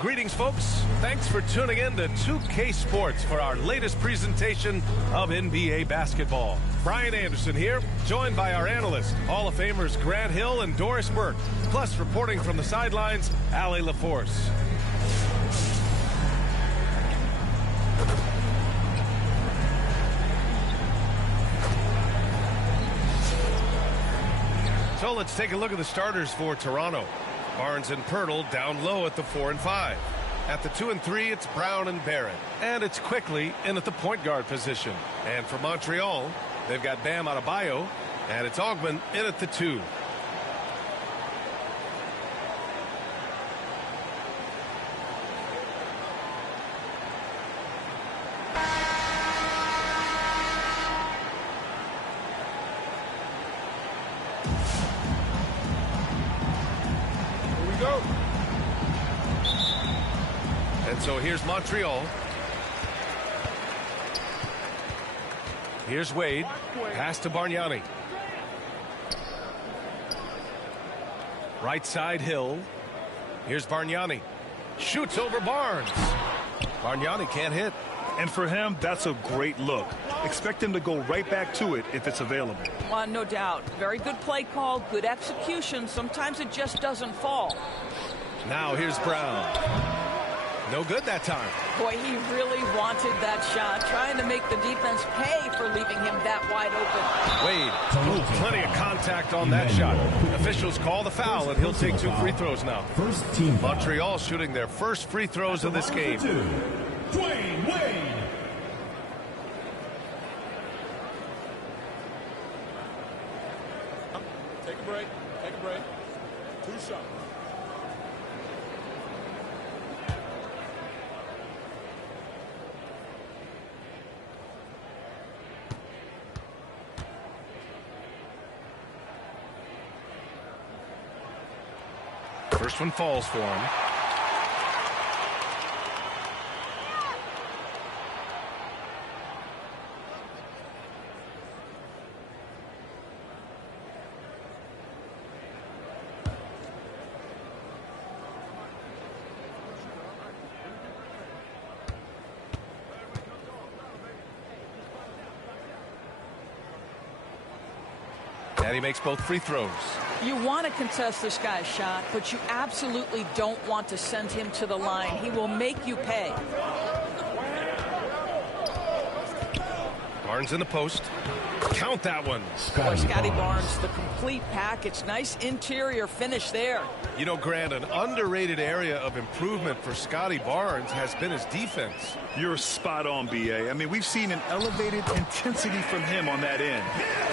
Greetings, folks. Thanks for tuning in to 2K Sports for our latest presentation of NBA basketball. Brian Anderson here, joined by our analysts, Hall of Famers Grant Hill and Doris Burke, plus reporting from the sidelines, Allie LaForce. So let's take a look at the starters for Toronto. Barnes and Pirtle down low at the 4 and 5. At the 2 and 3, it's Brown and Barrett. And it's Quickly in at the point guard position. And for Montreal, they've got Bam Adebayo, and it's Augmon in at the 2. So here's Montreal. Here's Wade. Pass to Bargnani. Right side Hill. Here's Bargnani. Shoots over Barnes. Bargnani can't hit. And for him, that's a great look. Expect him to go right back to it if it's available. No doubt. Very good play call, good execution. Sometimes it just doesn't fall. Now here's Brown. No good that time. Boy, he really wanted that shot, trying to make the defense pay for leaving him that wide open. Wade, plenty of contact on that shot. Officials call the foul, and he'll take 2 free throws now. Montreal shooting their first free throws of this game. Dwayne Wade. Take a break. Take a break. 2 shots. First one falls for him. And he makes both free throws. You want to contest this guy's shot, but you absolutely don't want to send him to the line. He will make you pay. Barnes in the post. Count that one. Boy, Scotty Barnes, the complete package. Nice interior finish there. You know, Grant, an underrated area of improvement for Scotty Barnes has been his defense. You're spot on, B.A. I mean, we've seen an elevated intensity from him on that end.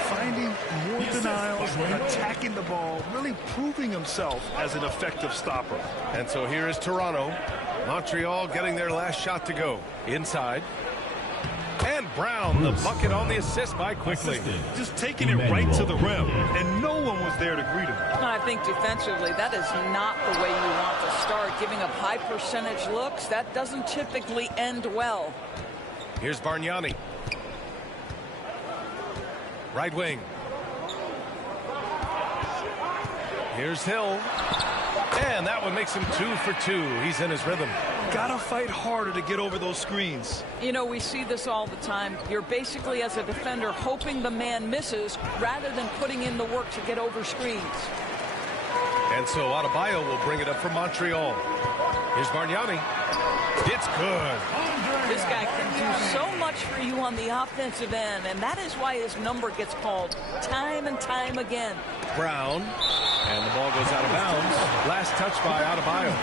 Finding more denials, attacking the ball, really proving himself as an effective stopper. And so here is Toronto. Montreal getting their last shot to go. Inside. And Brown, the bucket on the assist by Quickly. Just taking it right to the rim, and no one was there to greet him. I think defensively, that is not the way you want to start. Giving up high percentage looks, that doesn't typically end well. Here's Bargnani. Right wing. Here's Hill. And that one makes him 2 for 2. He's in his rhythm. Gotta fight harder to get over those screens. You know, we see this all the time. You're basically, as a defender, hoping the man misses rather than putting in the work to get over screens. And so Adebayo will bring it up for Montreal. Here's Bargnani. It's good. This guy can do so much for you on the offensive end, and that is why his number gets called time and time again. Brown. And the ball goes out of bounds. Last touch by Adebayo.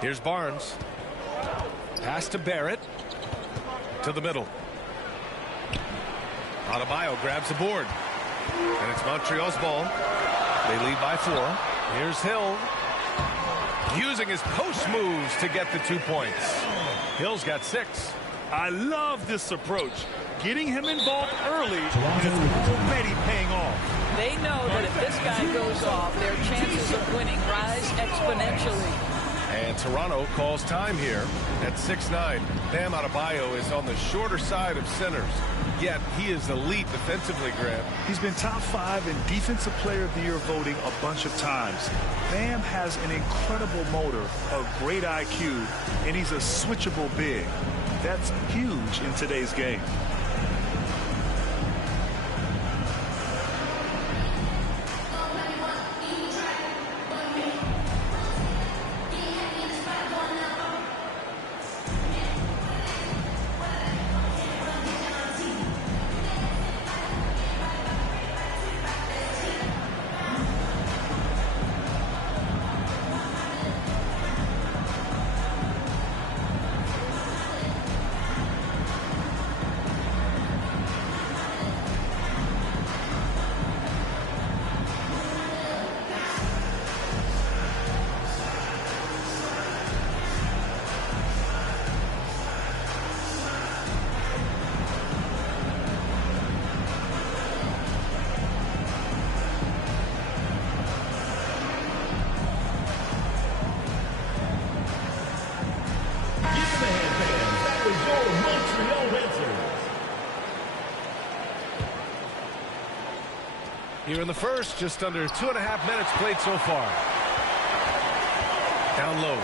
Here's Barnes. Pass to Barrett. To the middle. Adebayo grabs the board. And it's Montreal's ball. They lead by 4. Here's Hill. Using his post moves to get the 2 points. Hill's got 6. I love this approach. Getting him involved early is already paying off. They know that if this guy goes off, their chances of winning rise exponentially. And Toronto calls time here at 6'9". Bam Adebayo is on the shorter side of centers, yet he is elite defensively, Grant. He's been top 5 in Defensive Player of the Year voting a bunch of times. Bam has an incredible motor, a great IQ, and he's a switchable big. That's huge in today's game. Here in the first, just under 2.5 minutes played so far. Down low.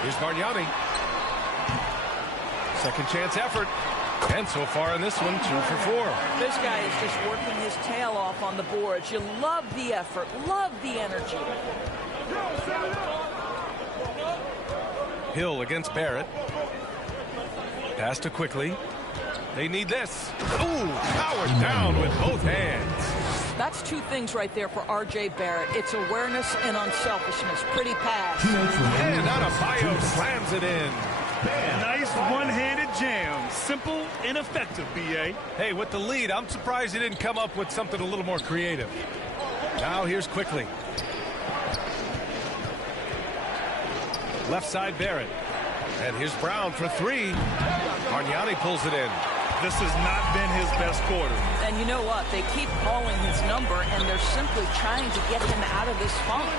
Here's Bargnani. Second chance effort. And so far in this one, 2 for 4. This guy is just working his tail off on the boards. You love the effort, love the energy. Hill against Barrett. Pass to Quickly. They need this. Ooh, powered down with both hands. That's 2 things right there for R.J. Barrett. It's awareness and unselfishness. Pretty pass. And Adebayo slams it in. Nice one-handed jam. Simple and effective, B.A. Hey, with the lead, I'm surprised he didn't come up with something a little more creative. Now here's Quickly. Left side Barrett. And here's Brown for 3. Bargnani pulls it in. This has not been his best quarter. And you know what? They keep calling his number, and they're simply trying to get him out of this funk.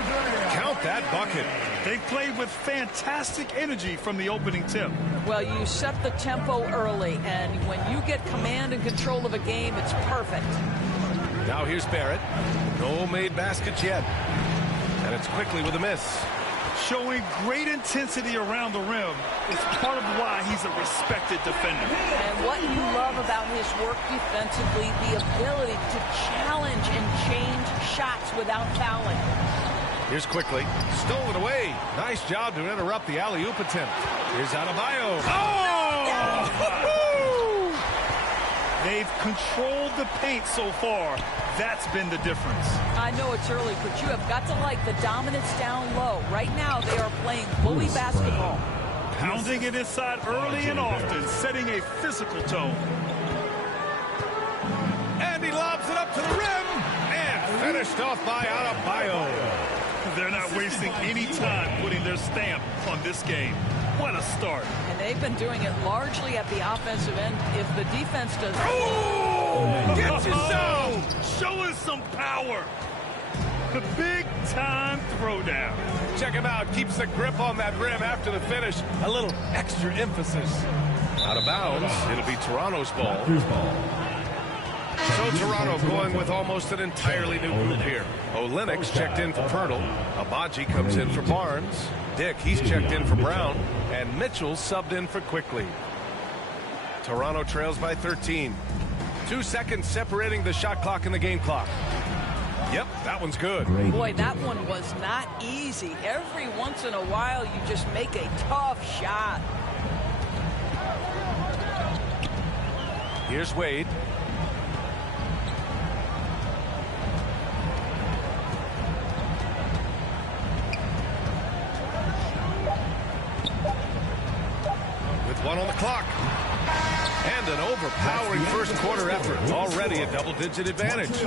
Count that bucket. They played with fantastic energy from the opening tip. Well, you set the tempo early, and when you get command and control of a game, it's perfect. Now here's Barrett. No made baskets yet. And it's Quickly with a miss. Showing great intensity around the rim is part of why he's a respected defender. And what you love about his work defensively, the ability to challenge and change shots without fouling. Here's Quickly. Stolen away. Nice job to interrupt the alley-oop attempt. Here's Adebayo. Oh! They've controlled the paint so far. That's been the difference. I know it's early, but you have got to like the dominance down low. Right now, they are playing bully basketball. Pounding it inside early and often, setting a physical tone. And he lobs it up to the rim. And finished off by Adebayo. They're not wasting any time putting their stamp on this game. What a start. And they've been doing it largely at the offensive end. If the defense does... Oh! Get yourself! Show us some power. The big-time throwdown. Check him out. Keeps the grip on that rim after the finish. A little extra emphasis. Out of bounds. It'll be Toronto's ball. So Toronto going with almost an entirely new group here. Olenek's checked in for Pirtle. Abaji comes in for Barnes. Dick, he's checked in for Brown. And Mitchell subbed in for Quickly. Toronto trails by 13. 2 seconds separating the shot clock and the game clock. Yep, that one's good. Boy, that one was not easy. Every once in a while, you just make a tough shot. Here's Wade. With 1 on the clock. And an overpowering first quarter effort. Already a double-digit advantage.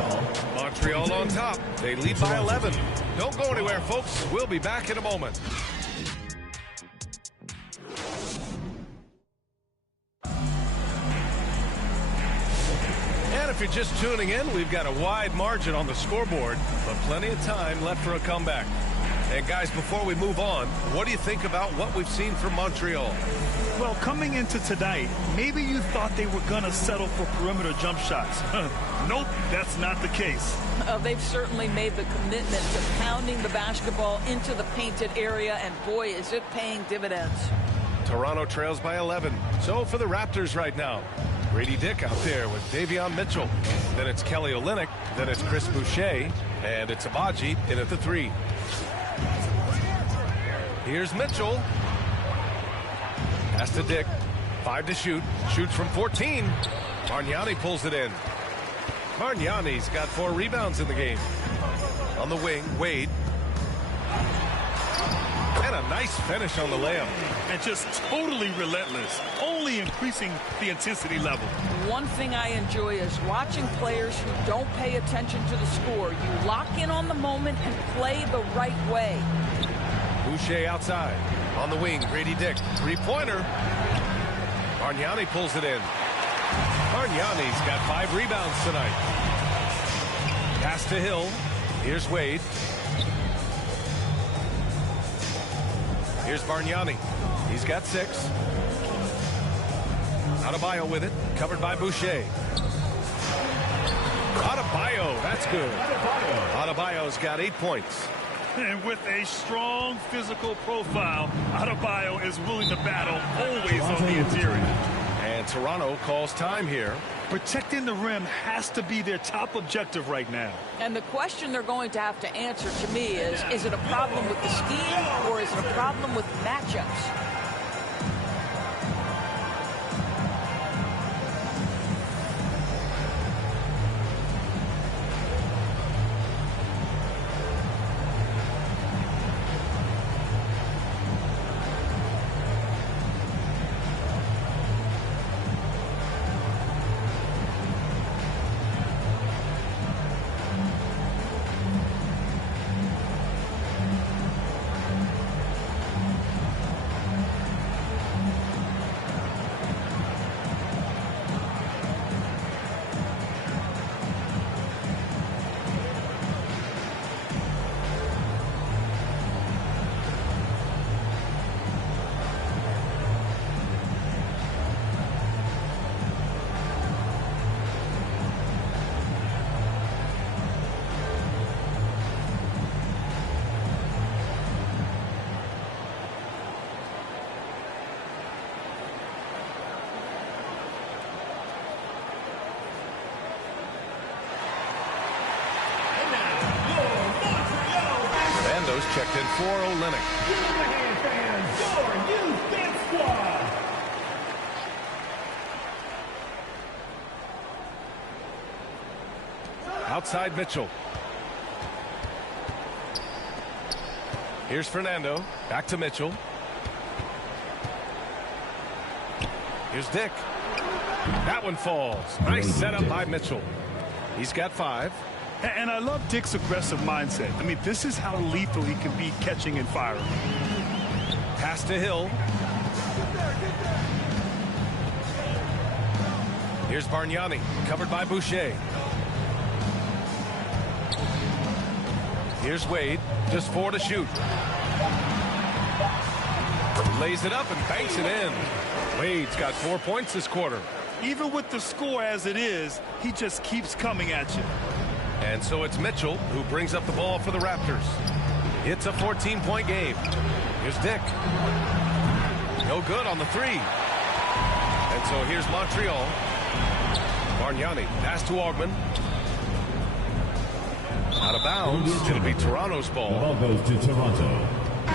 Montreal on top. They lead by 11. Don't go anywhere, folks. We'll be back in a moment. And a if you're just tuning in, we've got a wide margin on the scoreboard, but plenty of time left for a comeback. And guys, before we move on, what do you think about what we've seen from Montreal? Well, coming into tonight, maybe you thought they were going to settle for perimeter jump shots. Nope, that's not the case. They've certainly made the commitment to pounding the basketball into the painted area, and boy, is it paying dividends. Toronto trails by 11. So for the Raptors right now, Grady Dick out there with Davion Mitchell. Then it's Kelly Olynyk. Then it's Chris Boucher. And it's Abaji in at the 3. Here's Mitchell. Pass to Dick. 5 to shoot. Shoots from 14. Bargnani pulls it in. Bargnani's got 4 rebounds in the game. On the wing, Wade. And a nice finish on the layup. And just totally relentless, only increasing the intensity level. One thing I enjoy is watching players who don't pay attention to the score. You lock in on the moment and play the right way. Boucher outside. On the wing, Grady Dick. 3-pointer. Bargnani pulls it in. Bargnani's got 5 rebounds tonight. Pass to Hill. Here's Wade. Here's Bargnani. He's got 6. Adebayo with it. Covered by Boucher. Adebayo, that's good. Adebayo's got 8 points. And with a strong physical profile, Adebayo is willing to battle always on the interior. And Toronto calls time here. Protecting the rim has to be their top objective right now. And the question they're going to have to answer to me is it a problem with the scheme or is it a problem with matchups? Checked in for Olynyk. Outside Mitchell. Here's Fernando. Back to Mitchell. Here's Dick. That one falls. Nice setup by Mitchell. He's got 5. And I love Dick's aggressive mindset. I mean, this is how lethal he can be catching and firing. Pass to Hill. Here's Bargnani, covered by Boucher. Here's Wade, just 4 to shoot. Lays it up and banks it in. Wade's got 4 points this quarter. Even with the score as it is, he just keeps coming at you. And so it's Mitchell who brings up the ball for the Raptors. It's a 14-point game. Here's Dick. No good on the 3. And so here's Montreal. Bargnani, pass to Augman. Out of bounds. It'll be Toronto's ball. The ball goes to Toronto.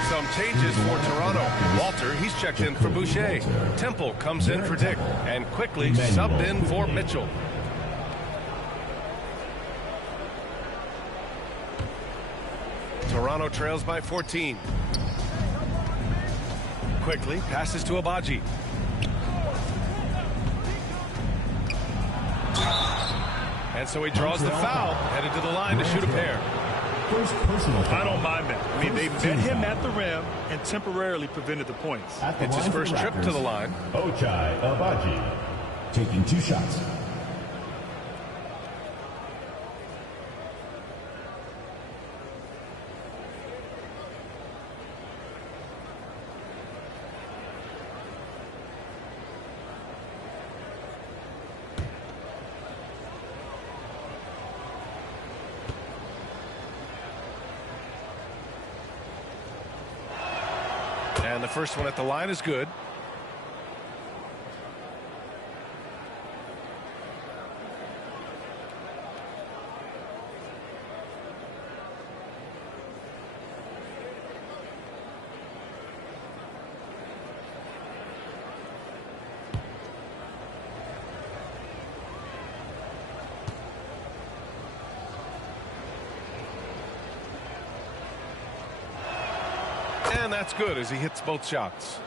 Some changes for Toronto. Walter, he's checked in for Boucher. Temple comes in for Dick. And quickly subbed in for Mitchell. Toronto trails by 14. Quickly passes to Abaji. And so he draws the foul, headed to the line to shoot a pair. First personal foul. I don't mind that. I mean, they met him at the rim and temporarily prevented the points. It's his first trip to the line. Ochai Abaji taking 2 shots. And the first one at the line is good. And that's good as he hits both shots.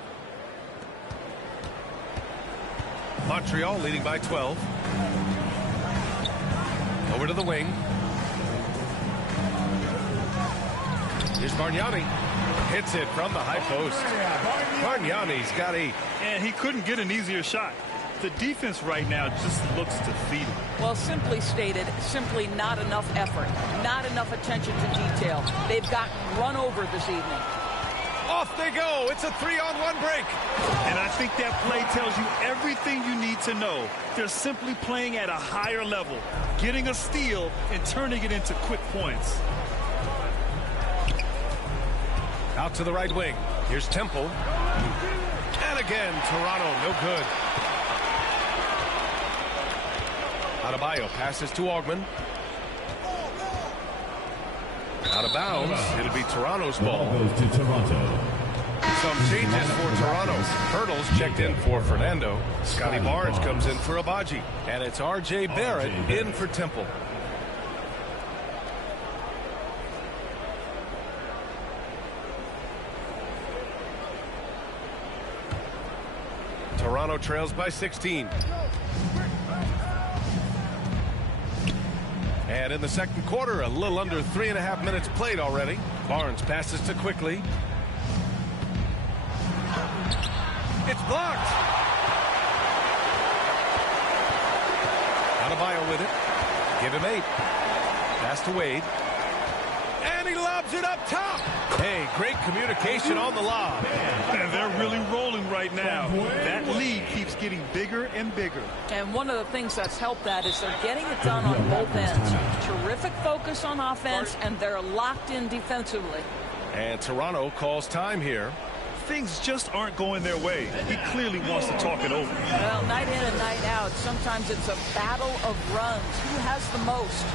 Montreal leading by 12. Over to the wing. Here's Bargnani. Hits it from the high post. Bargnani's got 8. And he couldn't get an easier shot. The defense right now just looks defeated. Well, simply stated, simply not enough effort, not enough attention to detail. They've gotten run over this evening. Off they go. It's a 3-on-1 break. And I think that play tells you everything you need to know. They're simply playing at a higher level, getting a steal and turning it into quick points. Out to the right wing. Here's Temple. And again, Toronto, no good. Adebayo passes to Augman. Out of bounds. It'll be Toronto's ball. Ball goes to Toronto. Some changes for Toronto. Hurdles checked in for Fernando. Scotty Barnes comes in for Abaji. And it's R.J. Barrett in for Temple. Toronto trails by 16. And in the second quarter, a little under 3.5 minutes played already. Barnes passes to Quickly. It's blocked. Adebayo with it. Give him 8. Pass to Wade. And he lobs it up top. Hey, great communication on the lob. And they're really rolling right now. That lead keeps getting bigger and bigger. And one of the things that's helped that is they're getting it done on both ends. Terrific focus on offense, and they're locked in defensively. And Toronto calls time here. Things just aren't going their way. He clearly wants to talk it over. Well, night in and night out, sometimes it's a battle of runs. Who has the most?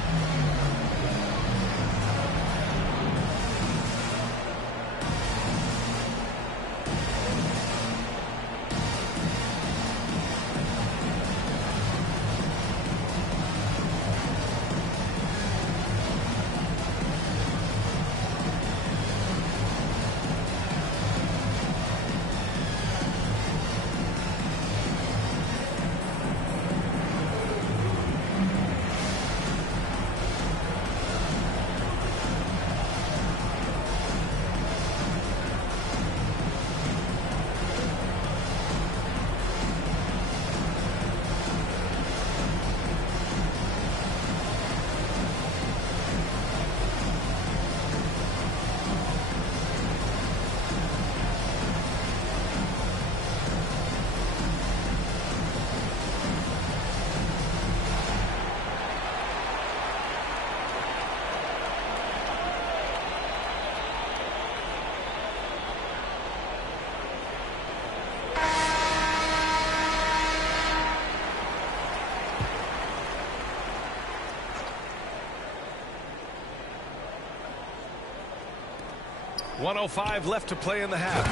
.105 left to play in the half.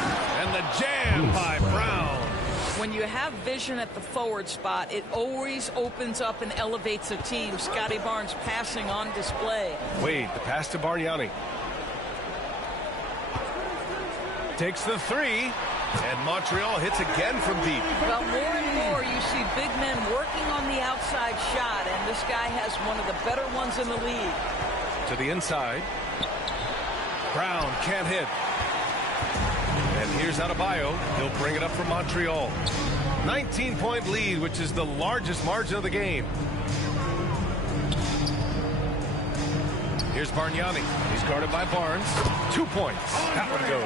And the jam by Brown. When you have vision at the forward spot, it always opens up and elevates a team. Scotty Barnes passing on display. Wade, the pass to Bargnani. Takes the 3. And Montreal hits again from deep. Well, more and more you see big men working on the outside shot, and this guy has one of the better ones in the league. To the inside. Brown can't hit. And here's Adebayo. He'll bring it up for Montreal. 19-point lead, which is the largest margin of the game. Here's Bargnani. He's guarded by Barnes. 2 points. That one goes.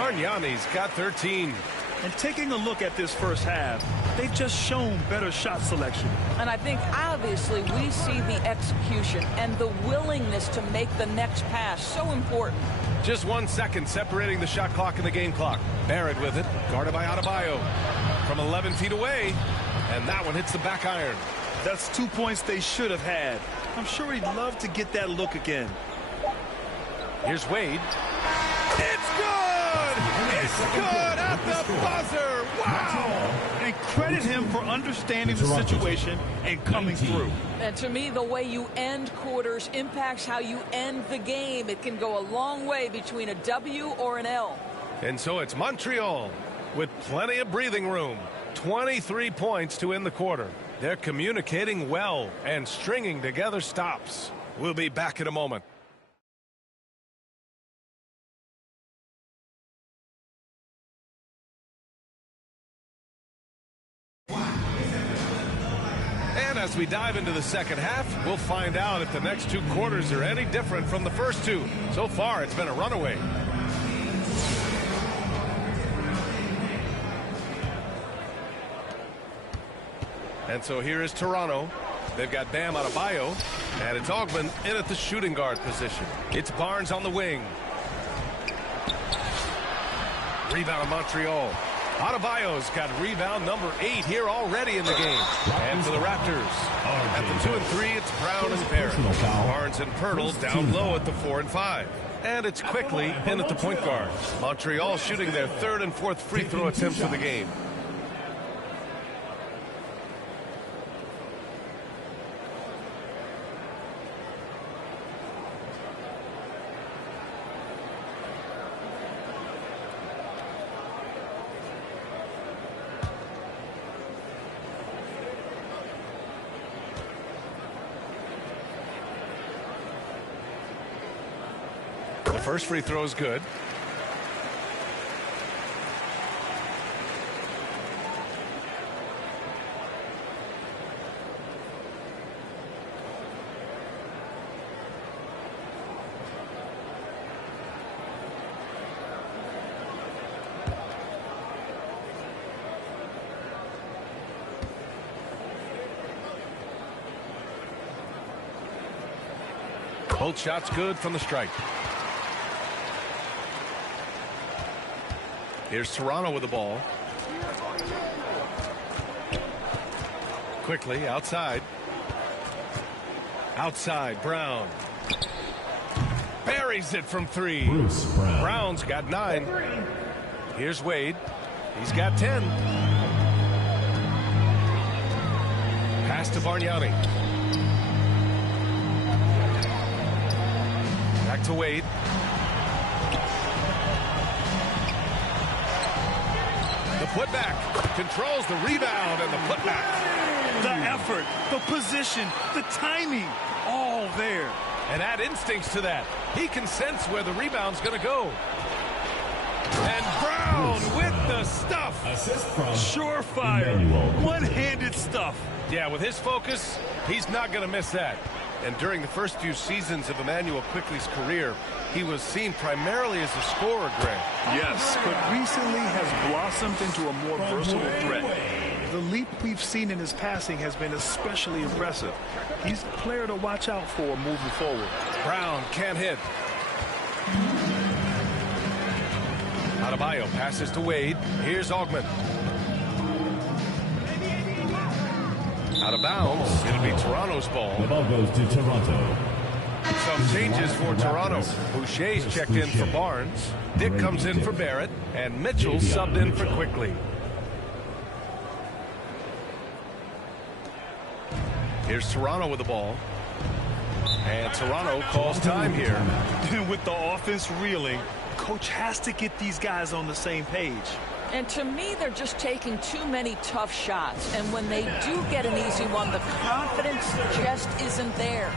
Bargnani's got 13. And taking a look at this first half, they've just shown better shot selection. And I think obviously we see the execution and the willingness to make the next pass so important. Just 1 second separating the shot clock and the game clock. Barrett with it, guarded by Adebayo. From 11 feet away, and that one hits the back iron. That's 2 points they should have had. I'm sure he'd love to get that look again. Here's Wade. It's good! It's good at the buzzer! Wow! And credit him for understanding the situation and coming through. And to me, the way you end quarters impacts how you end the game. It can go a long way between a W or an L. And so it's Montreal with plenty of breathing room. 23 points to end the quarter. They're communicating well and stringing together stops. We'll be back in a moment. And as we dive into the second half, we'll find out if the next 2 quarters are any different from the first 2. So far, it's been a runaway. And so here is Toronto. They've got Bam Adebayo, and it's Augment in at the shooting guard position. It's Barnes on the wing. Rebound of Montreal. Adebayo's got rebound number 8 here already in the game. And for the Raptors, at the 2 and 3, it's Brown and Barrett. Barnes and Pirtle down low at the 4 and 5. And it's quickly in at the point guard. Montreal shooting their 3rd and 4th free throw attempts of the game. First free throw is good. Both shots good from the strike. Here's Toronto with the ball. Quickly outside. Outside, Brown. Buries it from 3. Bruce Brown. Brown's got 9. Here's Wade. He's got 10. Pass to Bargnani. Back to Wade. The putback controls the rebound and the putback. The effort, the position, the timing, all there. And add instincts to that. He can sense where the rebound's going to go. And Brown with the stuff. Assist from Surefire. Emmanuel. One-handed stuff. Yeah, with his focus, he's not going to miss that. And during the first few seasons of Emmanuel Quickley's career, he was seen primarily as a scorer, Greg. Yes, but recently has blossomed into a more versatile threat. The leap we've seen in his passing has been especially impressive. He's a player to watch out for moving forward. Brown can't hit. Adebayo passes to Wade. Here's Augment. Out of bounds. It'll be Toronto's ball. The ball goes to Toronto. Some changes for Toronto. Boucher's checked in for Barnes. Dick comes in for Barrett. And Mitchell subbed in for Quickley. Here's Toronto with the ball. And Toronto calls time here. And with the offense reeling, coach has to get these guys on the same page. And to me, they're just taking too many tough shots. And when they do get an easy one, the confidence just isn't there.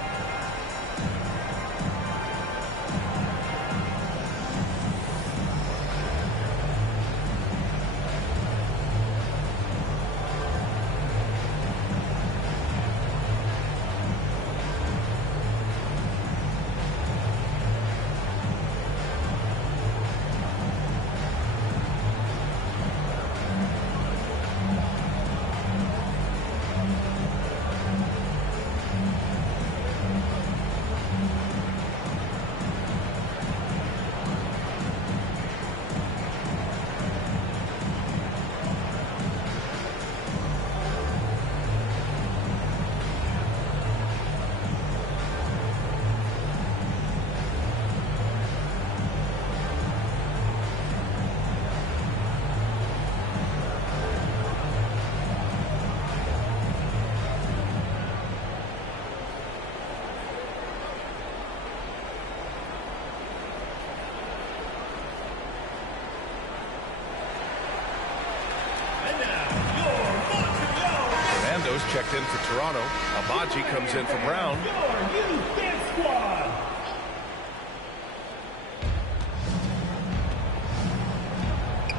checked in for Toronto. Abaji comes in for Brown.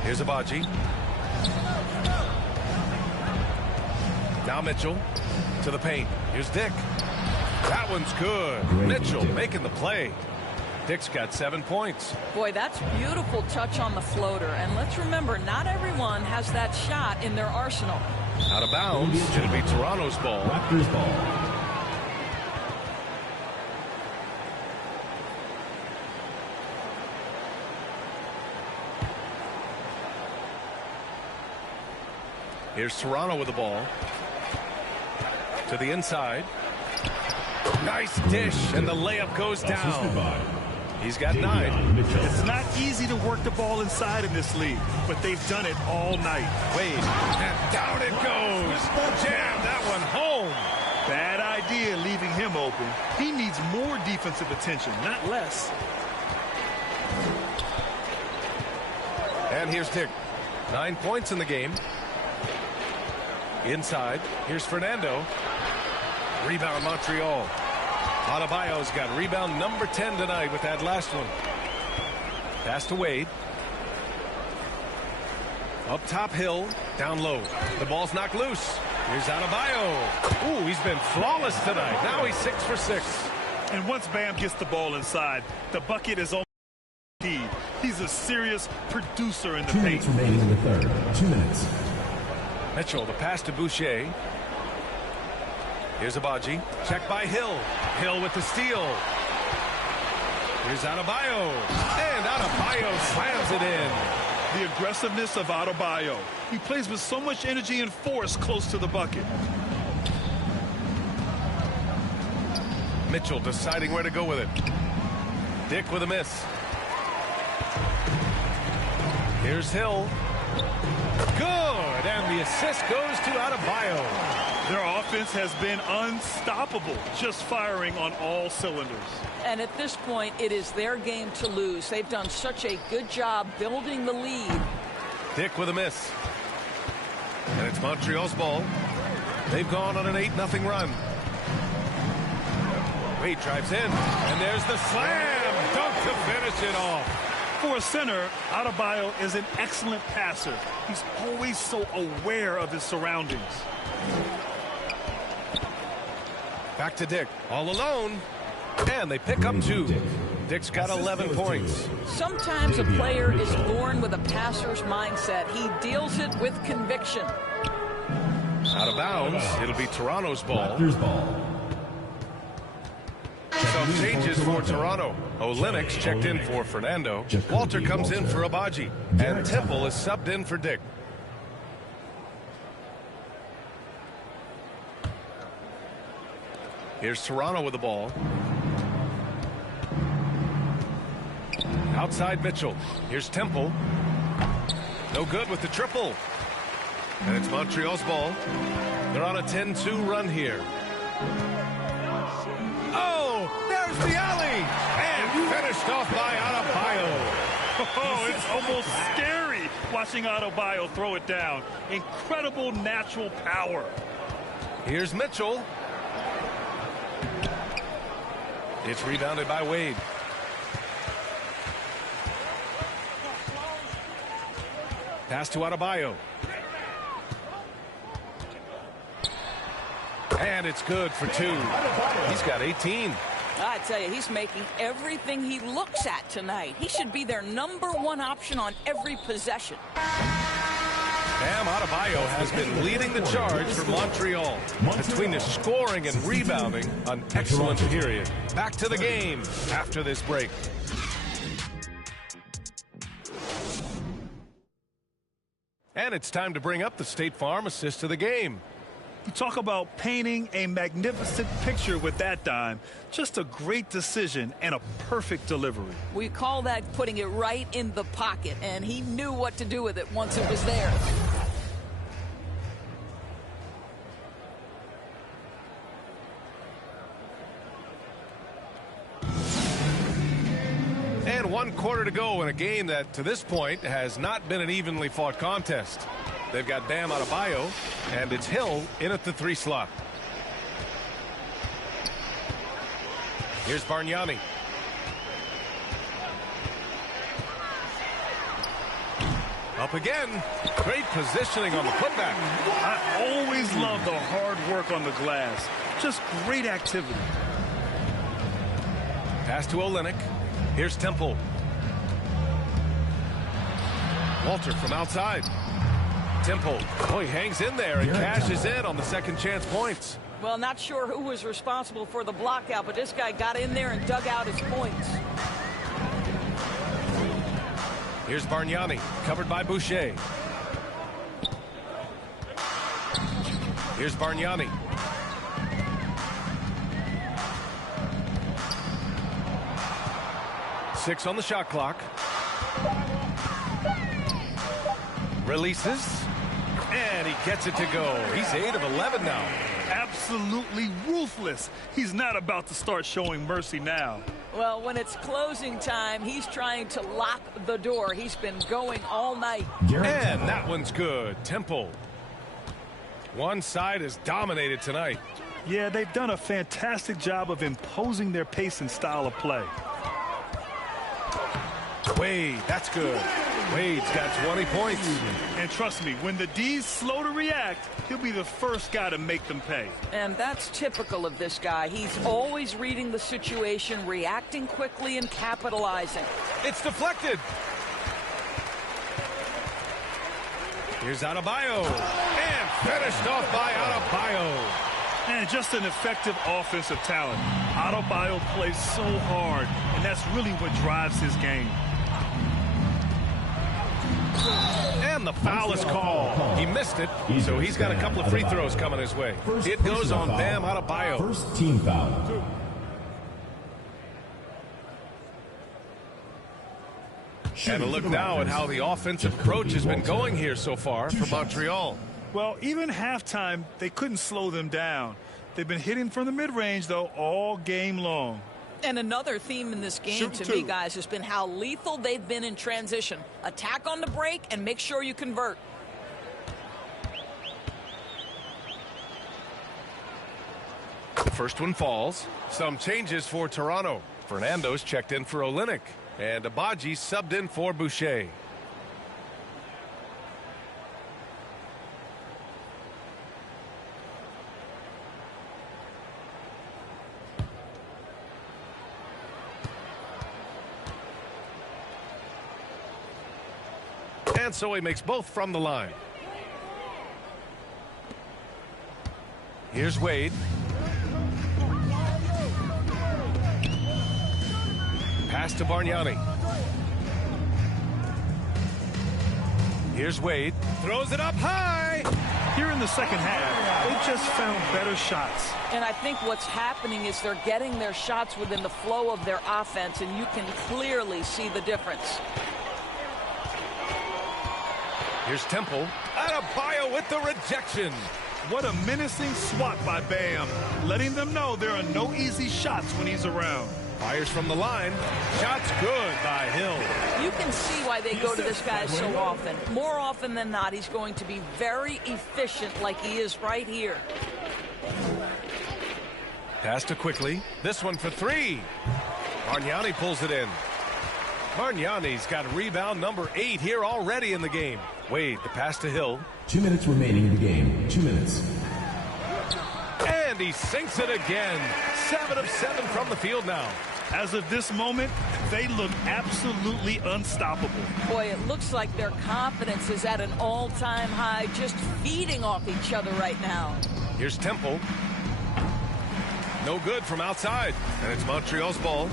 Here's Abaji. Now Mitchell to the paint. Here's Dick. That one's good. Mitchell making the play. Dick's got 7 points. Boy, that's beautiful touch on the floater. And let's remember, not everyone has that shot in their arsenal. Out of bounds. It'll be Toronto's ball. Raptors ball. Here's Toronto with the ball. To the inside. Nice dish, and the layup goes down. He's got 9. It's not easy to work the ball inside in this league, but they've done it all night. Wade, and down it goes. Jam that one home. Bad idea leaving him open. He needs more defensive attention, not less. And here's Dick. 9 points in the game. Inside, here's Fernando. Rebound Montreal. Adebayo's got rebound number 10 tonight with that last one. Pass to Wade. Up top, Hill. Down low. The ball's knocked loose. Here's Adebayo. Ooh, he's been flawless tonight. Now he's 6 for 6. And once Bam gets the ball inside, the bucket is almost guaranteed. He's a serious producer in the 2 paint. minutes remaining in the third. 2 minutes. Mitchell, the pass to Boucher. Here's Abaji. Check by Hill. Hill with the steal. Here's Adebayo. And Adebayo slams it in. The aggressiveness of Adebayo. He plays with so much energy and force close to the bucket. Mitchell deciding where to go with it. Dick with a miss. Here's Hill. Good, and the assist goes to Adebayo. Their offense has been unstoppable, just firing on all cylinders. And at this point, it is their game to lose. They've done such a good job building the lead. Dick with a miss. And it's Montreal's ball. They've gone on an 8-0 run. Wade drives in, and there's the slam. Dunk to finish it off. For a center, Adebayo is an excellent passer. He's always so aware of his surroundings. Back to Dick, all alone, and they pick up 2. Dick's got 11 points. Sometimes a player is born with a passer's mindset. He deals it with conviction. Out of bounds, it'll be Toronto's ball. Raptors ball. Some changes for Toronto. Olenix checked in for Fernando. Walter comes in for Abaji. And Temple is subbed in for Dick. Here's Toronto with the ball. Outside Mitchell. Here's Temple. No good with the triple. And it's Montreal's ball. They're on a 10-2 run here. Oh, there's the alley. And finished off by Adebayo. Oh, it's almost scary watching Adebayo throw it down. Incredible natural power. Here's Mitchell. It's rebounded by Wade. Pass to Adebayo. And it's good for 2. He's got 18. I tell you, he's making everything he looks at tonight. He should be their #1 option on every possession. Bam Adebayo has been leading the charge for Montreal. Between the scoring and rebounding, an excellent period. Back to the game after this break. And it's time to bring up the State Farm assist of the game. You talk about painting a magnificent picture with that dime. Just a great decision and a perfect delivery. We call that putting it right in the pocket, and he knew what to do with it once it was there. And 1 quarter to go in a game that, to this point, has not been an evenly fought contest. They've got Bam Adebayo, and it's Hill in at the 3 slot. Here's Bargnani. Up again. Great positioning on the putback. I always love the hard work on the glass. Just great activity. Pass to Olynyk. Here's Temple. Walter from outside. Temple. Oh, he hangs in there and cashes in on the second chance points. Well, not sure who was responsible for the block out, but this guy got in there and dug out his points. Here's Bargnani, covered by Boucher. Here's Bargnani. Six on the shot clock. Releases. And he gets it to go. He's 8 of 11 now. Absolutely ruthless. He's not about to start showing mercy now. Well, when it's closing time, he's trying to lock the door. He's been going all night. And that one's good. Temple. One side is dominated tonight. Yeah, they've done a fantastic job of imposing their pace and style of play. Wade, that's good. Wade's got 20 points. And trust me, when the D's slow to react, he'll be the first guy to make them pay. And that's typical of this guy. He's always reading the situation, reacting quickly, and capitalizing. It's deflected. Here's Adebayo. And finished off by Adebayo. And just an effective offensive talent. Adebayo plays so hard, and that's really what drives his game. And the foul is called. He missed it, so he's got a couple of free throws coming his way. It goes on Bam Adebayo. First team foul. And a look now at how the offensive approach has been going here so far for Montreal. Well, even halftime, they couldn't slow them down. They've been hitting from the mid-range, though, all game long. And another theme in this game to me, guys, has been how lethal they've been in transition. Attack on the break and make sure you convert. The first one falls. Some changes for Toronto. Fernando's checked in for Olynyk. And Abaji subbed in for Boucher. And so he makes both from the line. Here's Wade. Pass to Bargnani. Here's Wade. Throws it up high. Here in the second half, they've just found better shots. And I think what's happening is they're getting their shots within the flow of their offense, and you can clearly see the difference. Here's Temple. Adebayo with the rejection. What a menacing swat by Bam, letting them know there are no easy shots when he's around. Fires from the line. Shots good by Hill. You can see why they go to this guy so often. More often than not, he's going to be very efficient like he is right here. Pass to Quickly. This one for three. Bargnani pulls it in. Bargnani's got rebound number 8 here already in the game. Wade, the pass to Hill. 2 minutes remaining in the game. 2 minutes. And he sinks it again. 7 of 7 from the field now. As of this moment, they look absolutely unstoppable. Boy, it looks like their confidence is at an all-time high, just feeding off each other right now. Here's Temple. No good from outside. And it's Montreal's ball.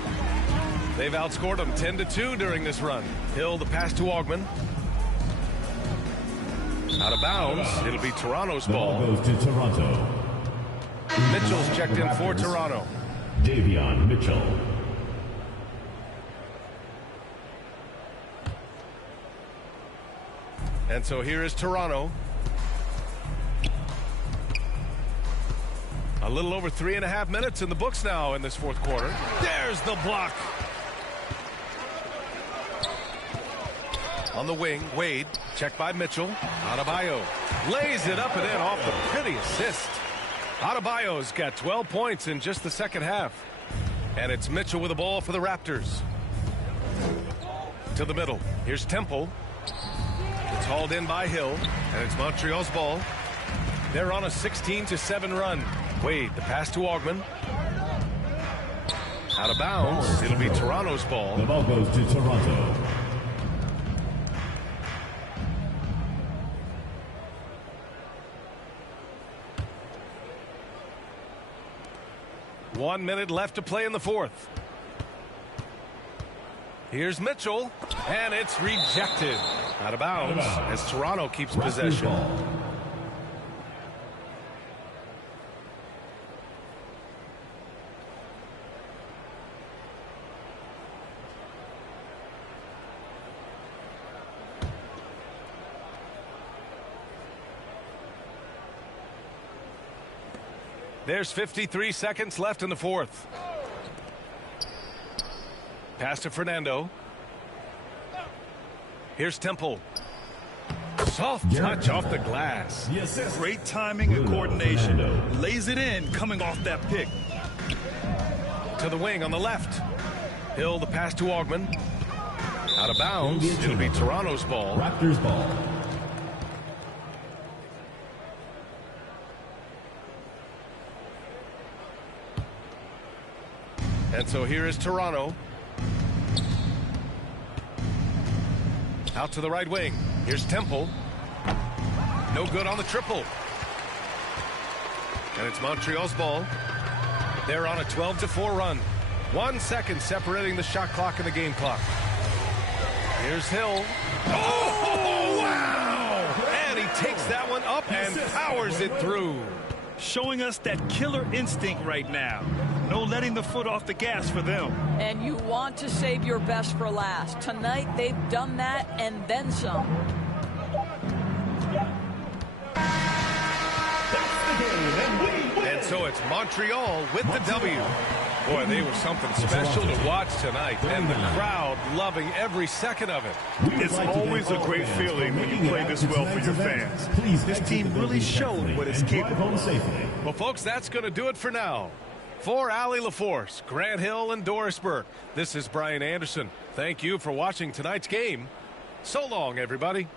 They've outscored them 10-2 during this run. Hill, the pass to Augman. Out of bounds. It'll be Toronto's ball. The ball goes to Toronto. Mitchell's checked in for Toronto. Davion Mitchell. And so here is Toronto. A little over 3.5 minutes in the books now in this fourth quarter. There's the block. On the wing, Wade Check by Mitchell. Adebayo lays it up and in off the pretty assist. Adebayo's got 12 points in just the second half. And it's Mitchell with the ball for the Raptors. To the middle. Here's Temple. It's hauled in by Hill. And it's Montreal's ball. They're on a 16-7 run. Wade, the pass to Augman. Out of bounds. It'll be Toronto's ball. The ball goes to Toronto. One minute left to play in the fourth. Here's Mitchell, and it's rejected. Out of bounds as Toronto keeps possession. There's 53 seconds left in the fourth. Pass to Fernando. Here's Temple. Soft touch off the glass. Great timing and coordination. Lays it in coming off that pick. To the wing on the left. Hill, the pass to Augman. Out of bounds. It'll be Toronto's ball. Raptors ball. And so here is Toronto. Out to the right wing. Here's Temple. No good on the triple. And it's Montreal's ball. They're on a 12-4 run. 1 second separating the shot clock and the game clock. Here's Hill. Oh, wow! And he takes that one up and powers it through. Showing us that killer instinct right now. No letting the foot off the gas for them. And you want to save your best for last. Tonight, they've done that and then some. And so it's Montreal with the W. Boy, they were something special to watch tonight, and the crowd loving every second of it. It's always a great feeling when you play this well for your fans. This team really showed what it's capable of. Well, folks, that's going to do it for now. For Allie LaForce, Grant Hill, and Doris Burke, this is Brian Anderson. Thank you for watching tonight's game. So long, everybody.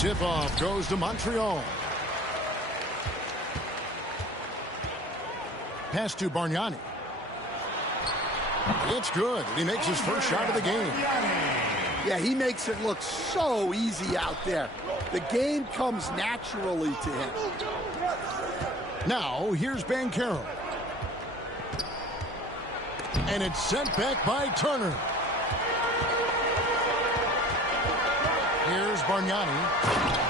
Tip-off goes to Montreal. Pass to Bargnani. It's good. He makes his first shot of the game. Yeah, he makes it look so easy out there. The game comes naturally to him. Now, here's Banchero. And it's sent back by Turner. Here's Bargnani.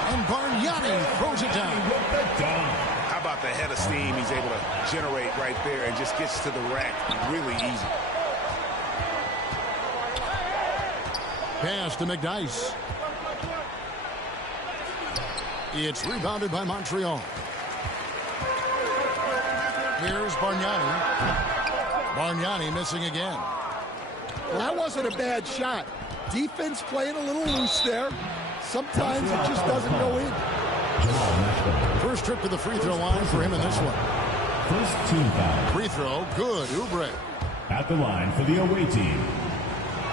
And Bargnani throws it down. How about the head of steam he's able to generate right there and just gets to the rack really easy. Pass to McDice. It's rebounded by Montreal. Here's Bargnani. Bargnani missing again. Well, that wasn't a bad shot. Defense playing a little loose there. Sometimes it just doesn't go in. First trip to the free throw line for him in this one. First team foul. Free throw, good. Oubre. At the line for the away team,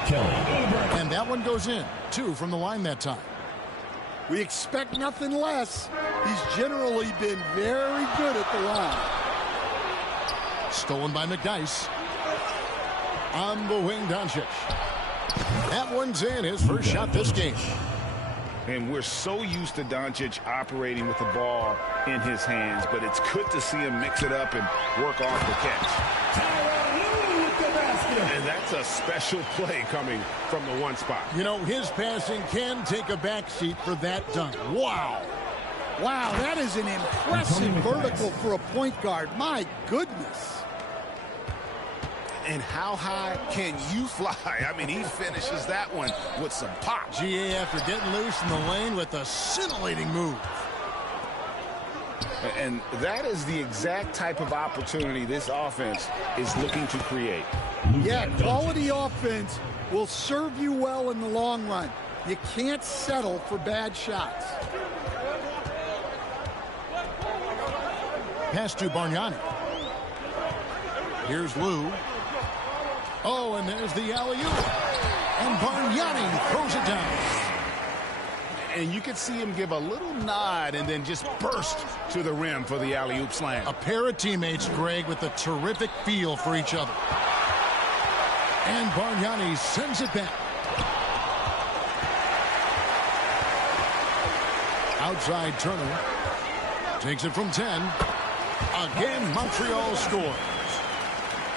Kelly. And that one goes in. 2 from the line that time. We expect nothing less. He's generally been very good at the line. Stolen by McDice. On the wing, Doncic. That one's in, his first shot this game. And we're so used to Doncic operating with the ball in his hands, but it's good to see him mix it up and work off the catch. And that's a special play coming from the one spot. You know, his passing can take a backseat for that dunk. Wow. Wow, that is an impressive vertical for a point guard. My goodness. And how high can you fly? I mean, he finishes that one with some pop. GA after getting loose in the lane with a scintillating move. And that is the exact type of opportunity this offense is looking to create. Yeah, quality offense will serve you well in the long run. You can't settle for bad shots. Pass to Bargnani. Here's Lou. Oh, and there's the alley-oop. And Bargnani throws it down. And you could see him give a little nod and then just burst to the rim for the alley-oop slam. A pair of teammates, Greg, with a terrific feel for each other. And Bargnani sends it back. Outside Turner. Takes it from 10. Again, Montreal scores.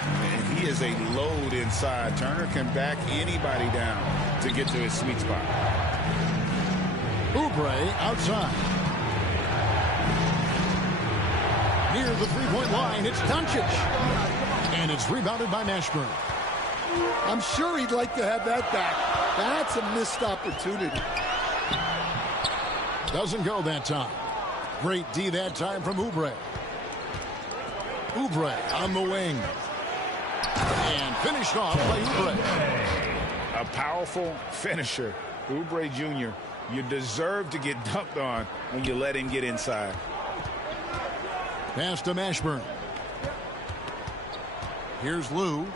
And he is a load inside. Turner can back anybody down to get to his sweet spot. Oubre outside. Near the three-point line, it's Doncic. And it's rebounded by Mashburn. I'm sure he'd like to have that back. That's a missed opportunity. Doesn't go that time. Great D that time from Oubre. Oubre on the wing. And finished off by Oubre. A powerful finisher. Oubre Jr., you deserve to get dunked on when you let him get inside. Pass to Mashburn. Here's Lou.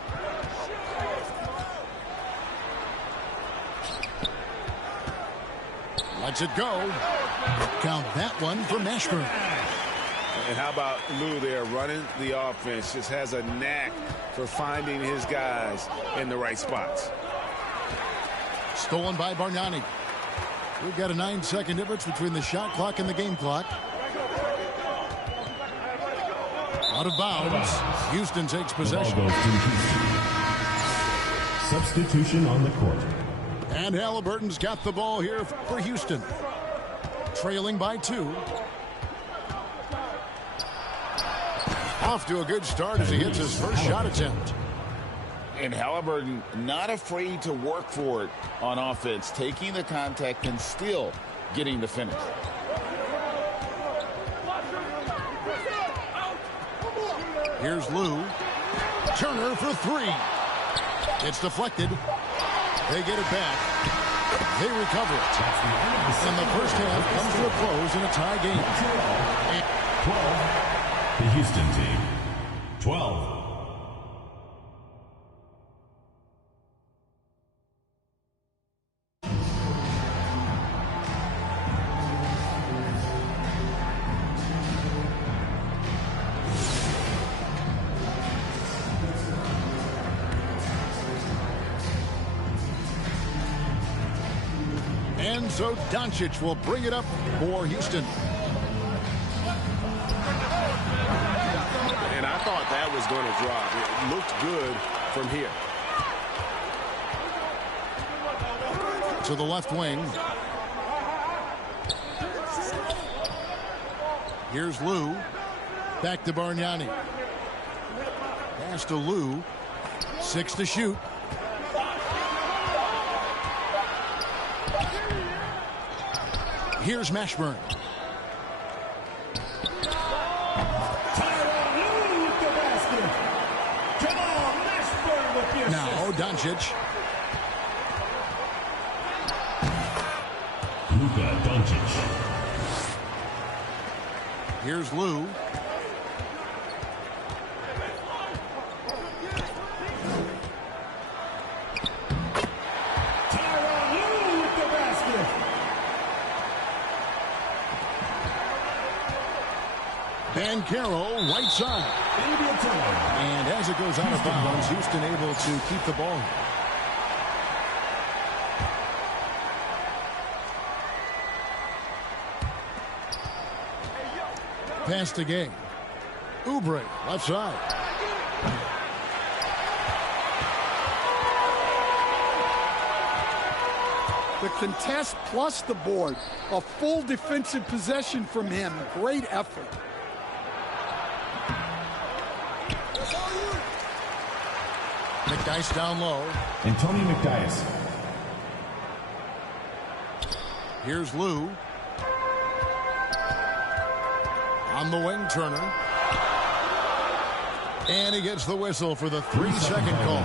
Lets it go. Count that one for Mashburn. And how about Lou there running the offense? Just has a knack for finding his guys in the right spots. Stolen by Bargnani. We've got a 9-second difference between the shot clock and the game clock. Out of bounds. Houston takes possession. Ball goes to Houston. Substitution on the court. And Halliburton's got the ball here for Houston. Trailing by 2. Off to a good start as he hits his first shot attempt. And Haliburton not afraid to work for it on offense, taking the contact and still getting the finish. Here's Lou. Turner for 3. It's deflected. They get it back. They recover it. And the first half comes to a close in a tie game. 12. The Houston team. 12. And so Doncic will bring it up for Houston. And I thought that was going to drop. It looked good from here. To the left wing. Here's Lou. Back to Bargnani. Pass to Lou. 6 to shoot. Here's Mashburn. Now Doncic. Luka Doncic. Here's Lou. Carroll, right side. And as it goes out of bounds, Houston able to keep the ball. Pass to Gay. Oubre, left side. The contest plus the board. A full defensive possession from him. Great effort. McDyess down low. And Tony McDyess. Here's Lou. On the wing, Turner. And he gets the whistle for the 3-second call.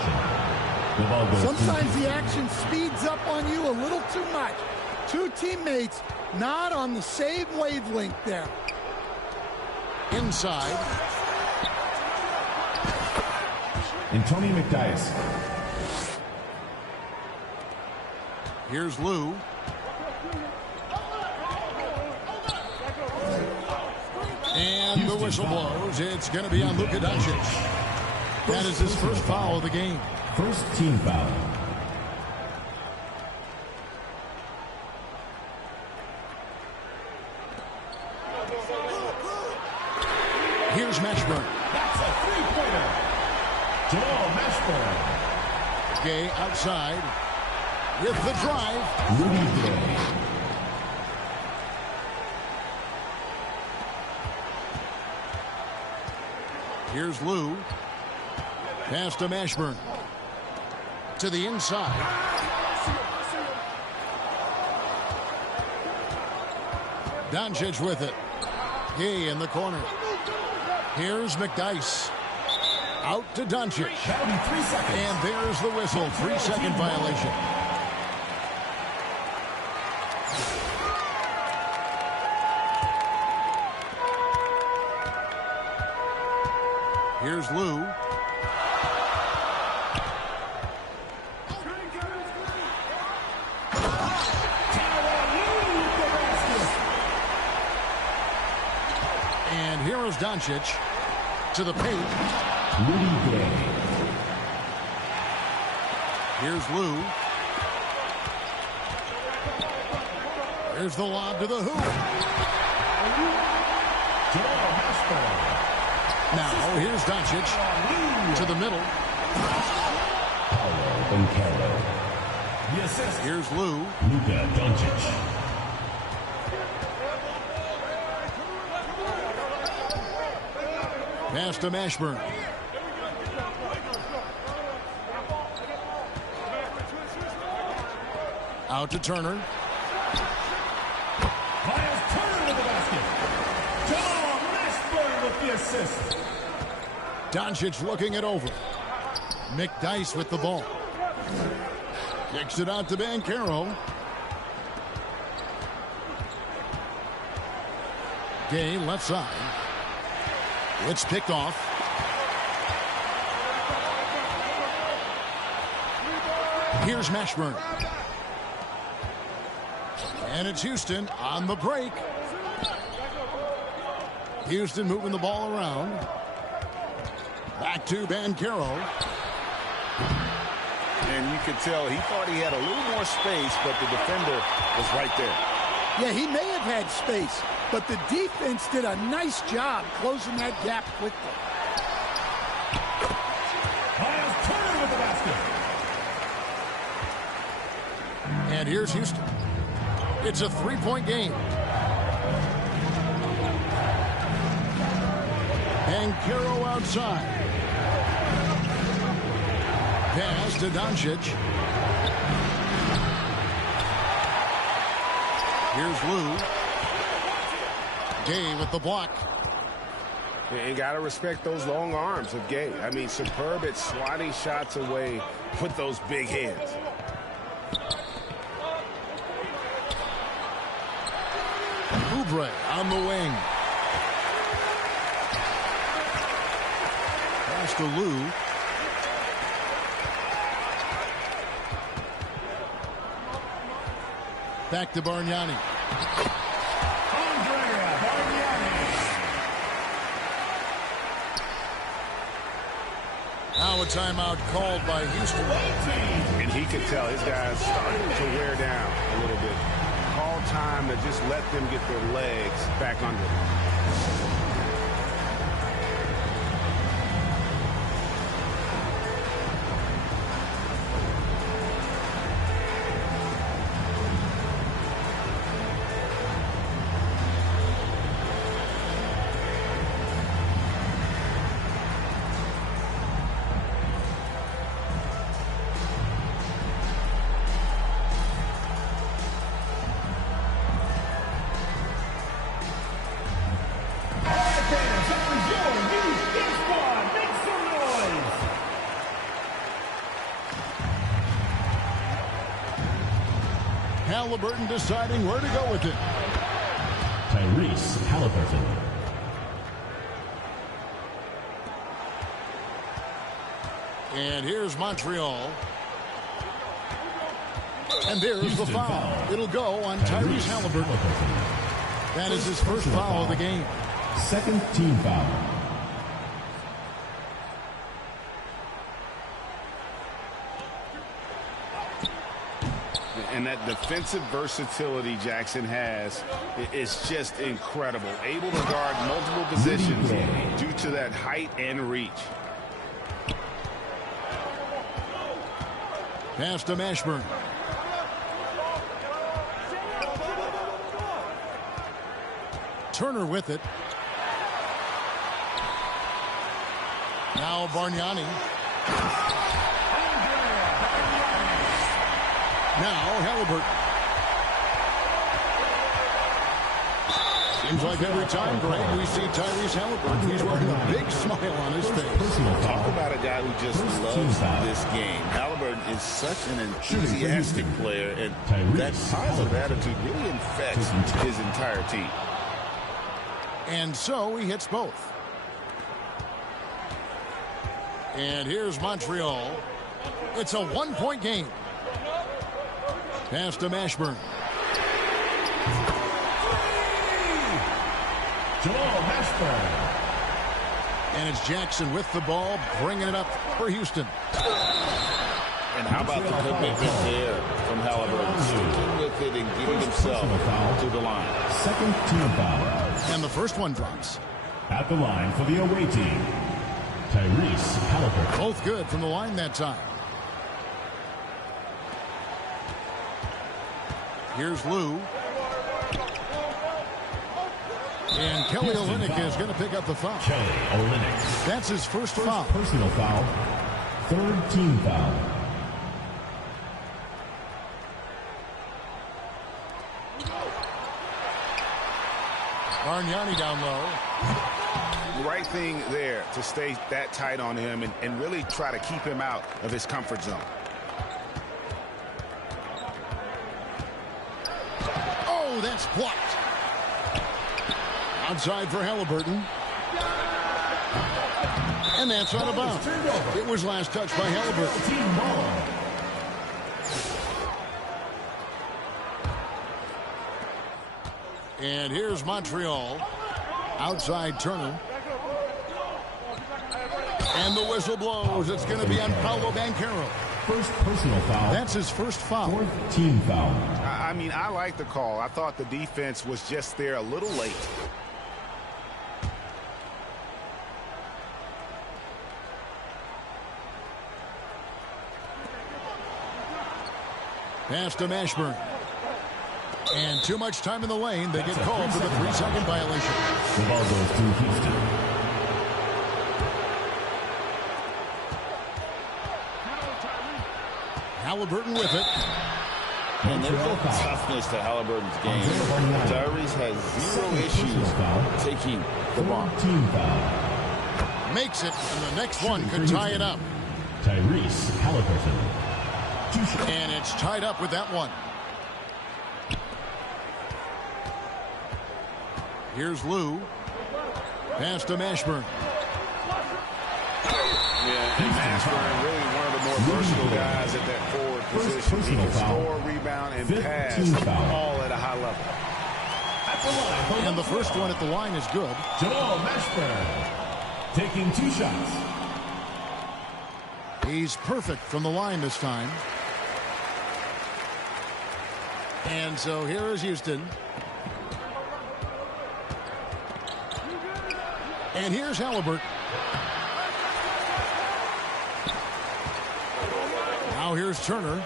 Sometimes the action speeds up on you a little too much. Two teammates not on the same wavelength there. Inside. And Tony McDyess. Here's Lou. And the whistle blows. It's going to be on Luka Doncic. That is his first foul of the game. First team foul. Here's Mashburn. That's a three-pointer. Jamal Mashburn. Gay outside with the drive. Rudy Gay. Here's Lou. Pass to Mashburn. To the inside. Doncic with it. Gay in the corner. Here's McDyess. Out to Doncic. That'll be 3 seconds. And there's the whistle. 3-second violation. Here's Lou. And here is Doncic to the paint. Rudy Gay. Here's Lou. Here's the lob to the hoop. Jamal Mashburn. Now here's Doncic to the middle. Paolo and Carroll. The assist. Here's Lou. Luka Doncic. Pass to Mashburn. Out to Turner. Miles Turner with the basket. Jamal Mashburn with the assist. Doncic looking it over. McDyess with the ball. Kicks it out to Banchero. Gay left side. It's picked off. Here's Mashburn. And it's Houston on the break. Houston moving the ball around. Back to Banchero. And you could tell he thought he had a little more space, but the defender was right there. Yeah, he may have had space, but the defense did a nice job closing that gap quickly. Miles Turner with the basket. And here's Houston. It's a three-point game. And Caro outside. Pass to Doncic. Here's Lou. Gay with the block. You got to respect those long arms of Gay. I mean, superb at swatting shots away. Put those big hands. Oubre on the wing. Pass to Lou. Back to Bargnani. Now a timeout called by Houston. And he could tell his guys starting to wear down a little bit. Call time to just let them get their legs back under them. Halliburton deciding where to go with it. Tyrese Haliburton. And here's Montreal. And there's the foul. It'll go on Tyrese Haliburton. That is his first foul of the game. Second team foul. And that defensive versatility Jackson has is just incredible. Able to guard multiple positions due to that height and reach. Pass to Mashburn. Turner with it. Now Bargnani. Now Haliburton. Seems like every time, Greg, we see Tyrese Haliburton, he's wearing a big smile on his face. Talk about a guy who just loves this game. Haliburton is such an enthusiastic player, and that positive attitude really infects his entire team. And so he hits both. And here's Montreal. It's a one-point game. Pass to Mashburn. Jamal Mashburn. And it's Jackson with the ball, bringing it up for Houston. And how about the commitment there from Haliburton? Sticking with it and getting himself to the line. Second team foul. And the first one drops. At the line for the away team, Tyrese Haliburton. Both good from the line that time. Here's Lou. And Kelly Olynyk is going to pick up the foul. Kelly Olynyk. That's his first foul. Personal foul. Third team foul. Bargnani down low. Right thing there to stay that tight on him and really try to keep him out of his comfort zone. Oh, that's blocked. Outside for Haliburton. And that's out of bounds. It was last touched by Haliburton. Team ball. And here's Montreal. Outside Turner. And the whistle blows. It's going to be on Paolo Banchero. first personal foul. That's his first foul. Fourth team foul. I mean, I like the call. I thought the defense was just there a little late. Pass to Mashburn. And too much time in the lane. They get called for the 3-second violation. The ball goes to Houston. Halliburton with it. And there's a toughness to Halliburton's game. Tyrese has zero issues taking the ball. Team foul. Makes it, and the next one could tie it up. Tyrese Halliburton. And it's tied up with that one. Here's Lou. Pass to Mashburn. Yeah, and Mashburn really one of the more versatile guys at that forward position. He can score, rebound, and pass all at a high level. And the first one at the line is good. Jamal Mashburn taking 2 shots. He's perfect from the line this time. And so here is Houston. And here's Halliburton. Now here's Turner.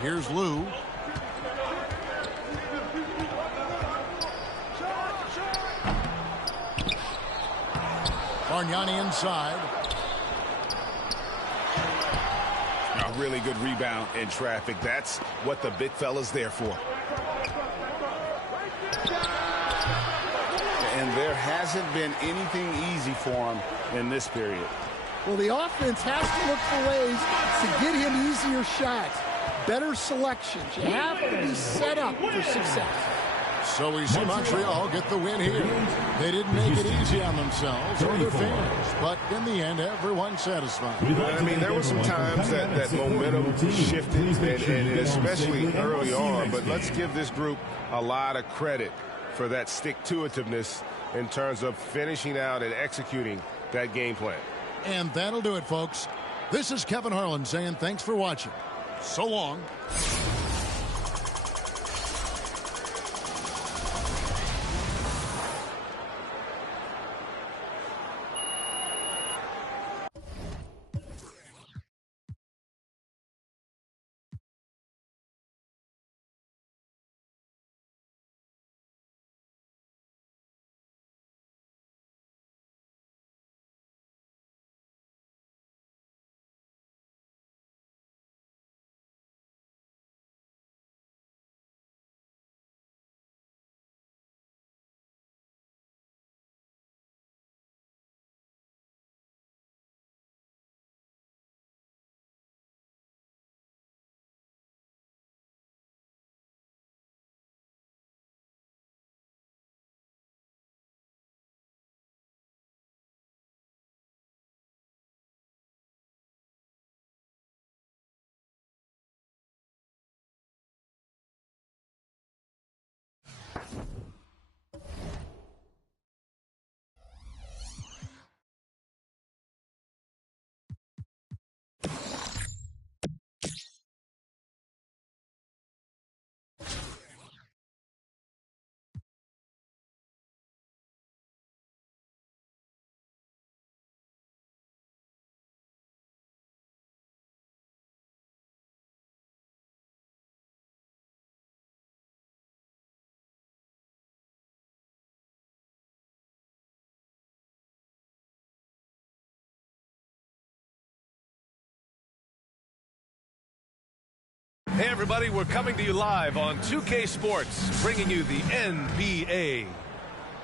Here's Lou. Bargnani inside. A really good rebound in traffic. That's what the big fella's there for. And there hasn't been anything easy for him in this period. Well, the offense has to look for ways to get him easier shots, better selections. You have to be set up for success. So we see Montreal get the win here. They didn't make it easy on themselves or their fans, but in the end, everyone's satisfied. I mean, there were some times that momentum shifted, and especially early on, but let's give this group a lot of credit for that stick-to-itiveness in terms of finishing out and executing that game plan. And that'll do it, folks. This is Kevin Harlan saying thanks for watching. So long. Hey everybody, we're coming to you live on 2K Sports, bringing you the NBA.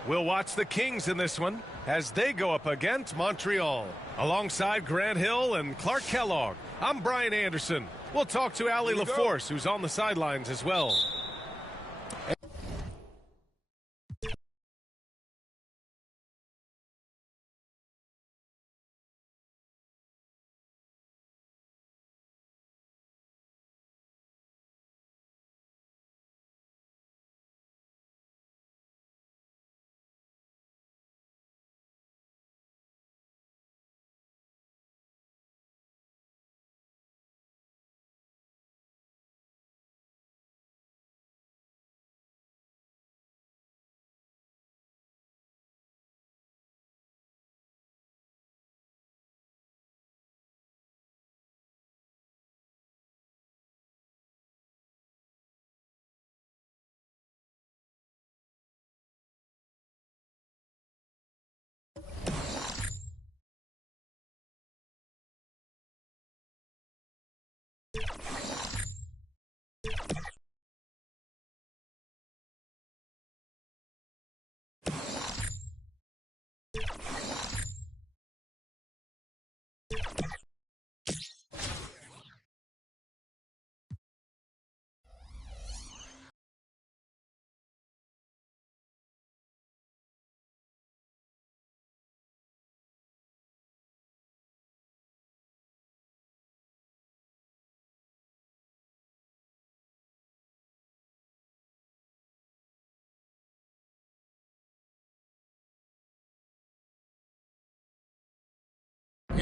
We'll watch the Kings in this one as they go up against Montreal. Alongside Grant Hill and Clark Kellogg, I'm Brian Anderson. We'll talk to Allie LaForce, who's on the sidelines as well.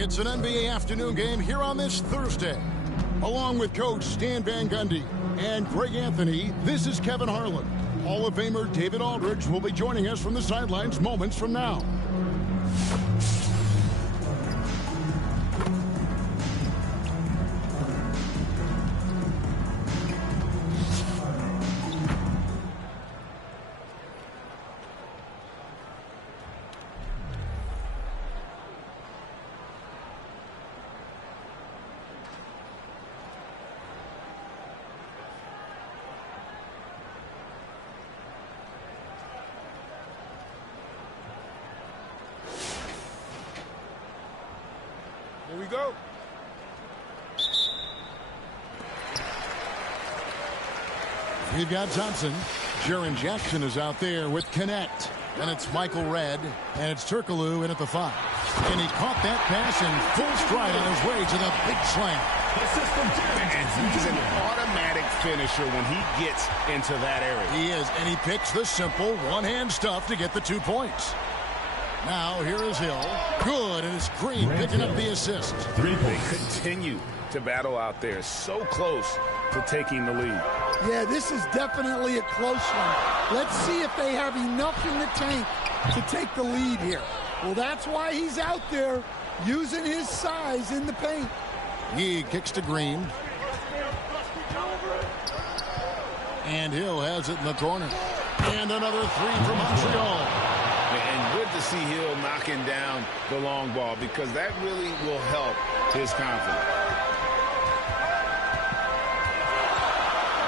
It's an NBA afternoon game here on this Thursday. Along with Coach Stan Van Gundy and Greg Anthony, this is Kevin Harlan. Hall of Famer David Aldridge will be joining us from the sidelines moments from now. Here we go. We've got Thompson. Jaren Jackson is out there with Connect. And it's Michael Redd. And it's Turkoglu in at the 5. And he caught that pass in full stride on his way to the big slam. And he's an automatic finisher when he gets into that area. He is. And he picks the simple one-hand stuff to get the 2 points. Now, here is Hill. Good, and it's Green picking up the assist. They continue to battle out there. So close to taking the lead. Yeah, this is definitely a close one. Let's see if they have enough in the tank to take the lead here. Well, that's why he's out there using his size in the paint. He kicks to Green. And Hill has it in the corner. And another 3 for Montreal. And good to see Hill knocking down the long ball because that really will help his confidence.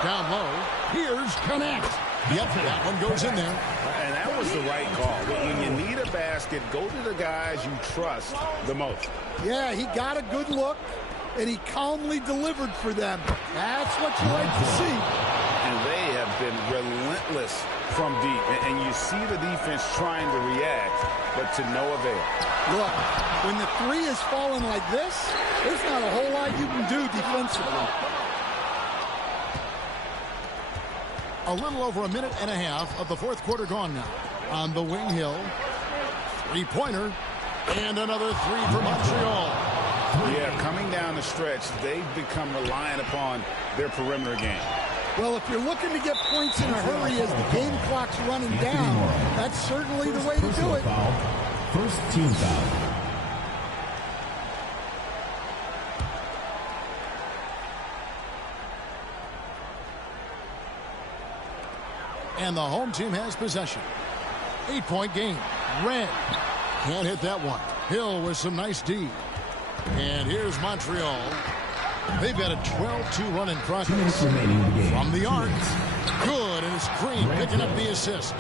Down low, here's Connect. Yep, that one goes in there. And that was the right call. When you need a basket, go to the guys you trust the most. Yeah, he got a good look, and he calmly delivered for them. That's what you like to see. And they have been relentless from deep. And you see the defense trying to react, but to no avail. Look, when the 3 is falling like this, there's not a whole lot you can do defensively. A little over a minute and a half of the fourth quarter gone now. On the wing, Hill. 3-pointer. And another 3 for Montreal. Yeah, coming down the stretch, they've become reliant upon their perimeter game. Well, if you're looking to get points in a hurry as the game clock's running down, that's certainly the way to do it. First team foul. And the home team has possession. 8-point game. Red. Can't hit that one. Hill with some nice D. And here's Montreal. They've got a 12-2 run in progress. From the arc. Good, and it's Green picking up the assist.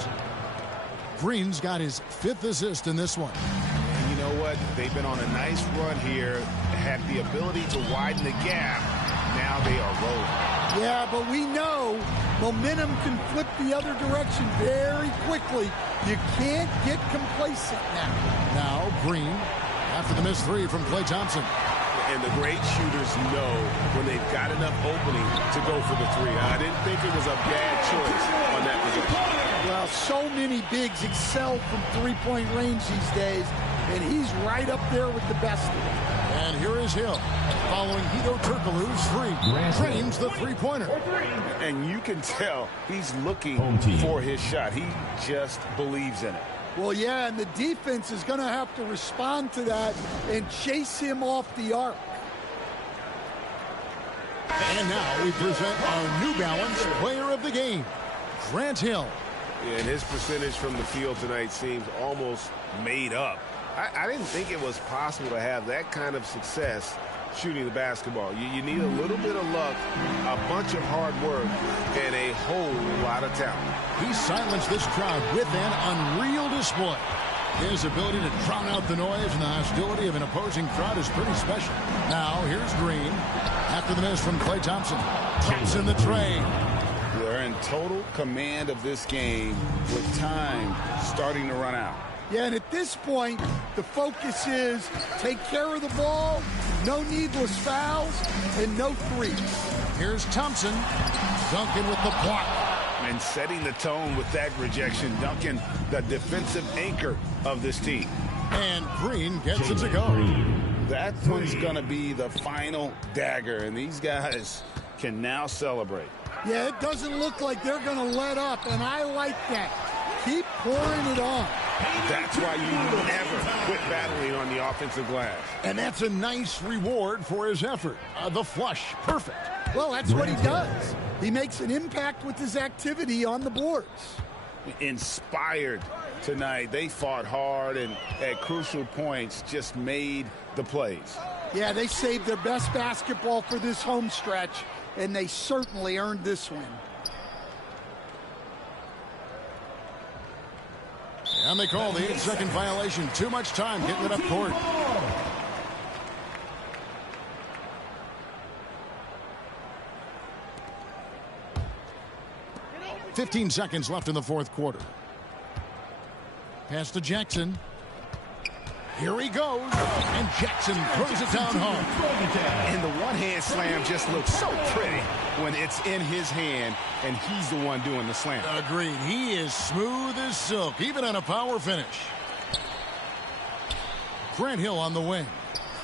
Green's got his 5th assist in this one. And you know what? They've been on a nice run here. Had the ability to widen the gap. Now they are rolling. Yeah, but we know momentum can flip the other direction very quickly. You can't get complacent now. Now Green, after the missed 3 from Klay Thompson. And the great shooters know when they've got enough opening to go for the 3. I didn't think it was a bad choice on that position. Well, so many bigs excel from 3-point range these days, and he's right up there with the best of them. And here is Hill, following Hedo Turkoglu's 3. Drains the 3-pointer. And you can tell he's looking for his shot. He just believes in it. Well, yeah, and the defense is going to have to respond to that and chase him off the arc. And now we present our New Balance player of the game, Grant Hill. Yeah, and his percentage from the field tonight seems almost made up. I didn't think it was possible to have that kind of success shooting the basketball. You need a little bit of luck, a bunch of hard work, and a whole lot of talent. He silenced this crowd with an unreal display. His ability to drown out the noise and the hostility of an opposing crowd is pretty special. Now, here's Green. After the miss from Klay Thompson. Drops in the tray. They're in total command of this game with time starting to run out. Yeah, and at this point, the focus is take care of the ball, no needless fouls, and no threes. Here's Thompson. Duncan with the block. And setting the tone with that rejection. Duncan, the defensive anchor of this team. And Green gets it to go. That one's going to be the final dagger, and these guys can now celebrate. Yeah, it doesn't look like they're going to let up, and I like that. Keep pouring it on. That's why you never quit battling on the offensive glass. And that's a nice reward for his effort. The flush, perfect. Well, that's what he does. He makes an impact with his activity on the boards. Inspired tonight. They fought hard and at crucial points just made the plays. Yeah, they saved their best basketball for this home stretch, and they certainly earned this win. And they call the 8-second violation. Too much time getting it up court. 15 seconds left in the fourth quarter. Pass to Jackson. Here he goes. And Jackson throws it down home. And the one-hand slam just looks so pretty when it's in his hand and he's the one doing the slam. Agreed. He is smooth as silk, even on a power finish. Grant Hill on the wing.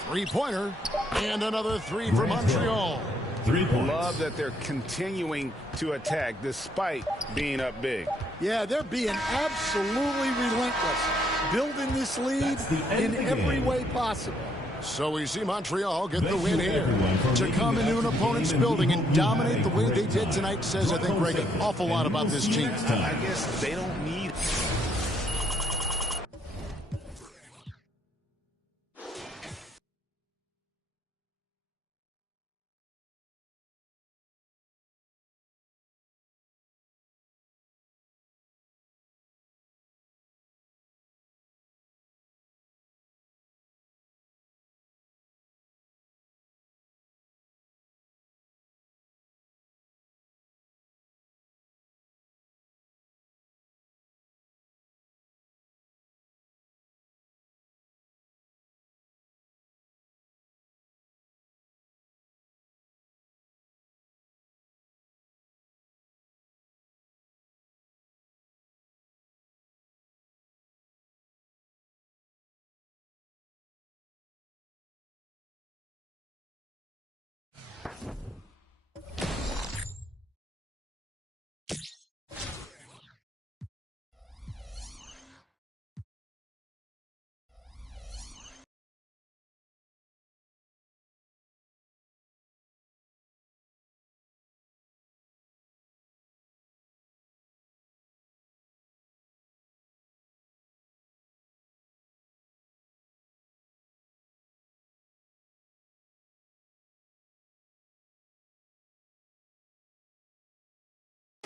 Three-pointer. And another three for Montreal. 3 points. Love that they're continuing to attack despite being up big. Yeah, they're being absolutely relentless, building this lead in every way possible. So we see Montreal get the win here. To come into an opponent's building and dominate the way they did tonight says, I think, Greg, an awful lot about this team. I guess they don't need...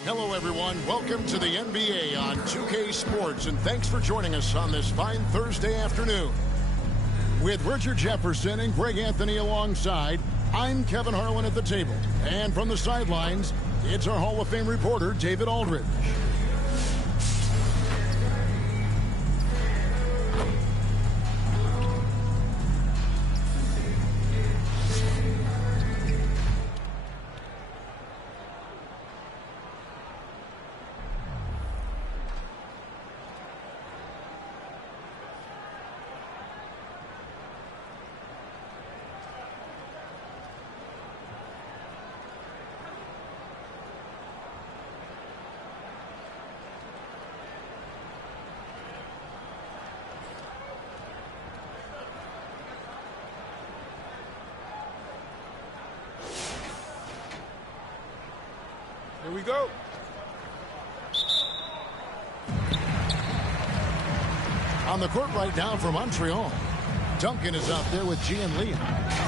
Hello, everyone. Welcome to the NBA on 2K Sports, and thanks for joining us on this fine Thursday afternoon. With Richard Jefferson and Greg Anthony alongside, I'm Kevin Harlan at the table. And from the sidelines, it's our Hall of Fame reporter, David Aldridge. Here we go. On the court right now for Montreal. Duncan is out there with G and Leon.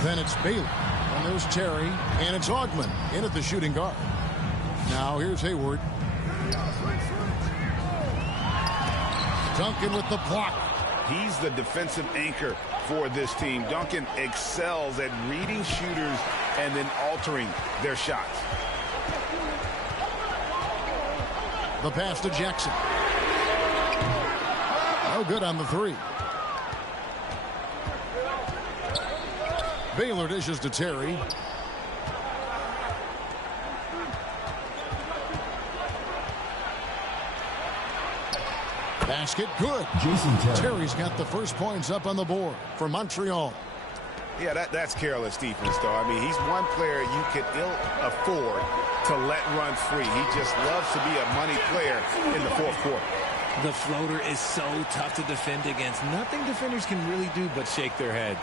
Then it's Bailey. And there's Terry. And it's Augman in at the shooting guard. Now here's Hayward. Duncan with the block. He's the defensive anchor for this team. Duncan excels at reading shooters and then altering their shots. The pass to Jackson. No good on the three. Baylor dishes to Terry. Basket good. Jason Terry. Terry's got the first points up on the board for Montreal. Yeah, that's careless defense, though. I mean, he's one player you could ill afford to let run free. He just loves to be a money player in the fourth quarter. The floater is so tough to defend against. Nothing defenders can really do but shake their heads.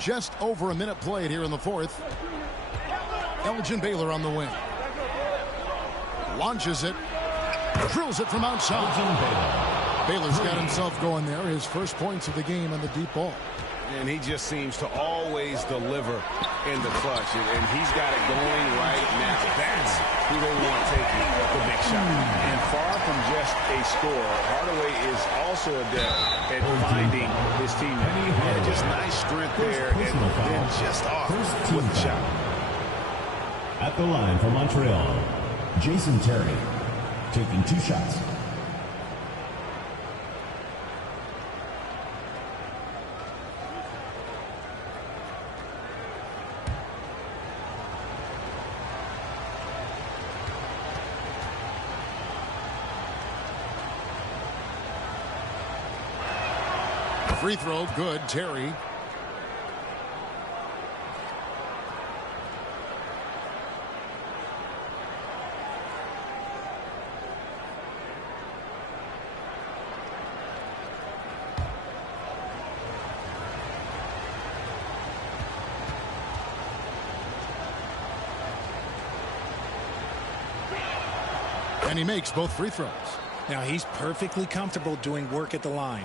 Just over a minute played here in the fourth. Elgin Baylor on the wing. Launches it. Drills it from outside. Baylor's got himself going there. His first points of the game on the deep ball. And he just seems to always deliver in the clutch. And he's got it going right now. That's who they want taking the big shot. And far from just a scorer, Hardaway is also adept at finding his teammate. And just nice strength there. And then just off with the shot. At the line for Montreal, Jason Terry taking 2 shots. Free throw, good. Terry. And he makes both free throws. Now he's perfectly comfortable doing work at the line.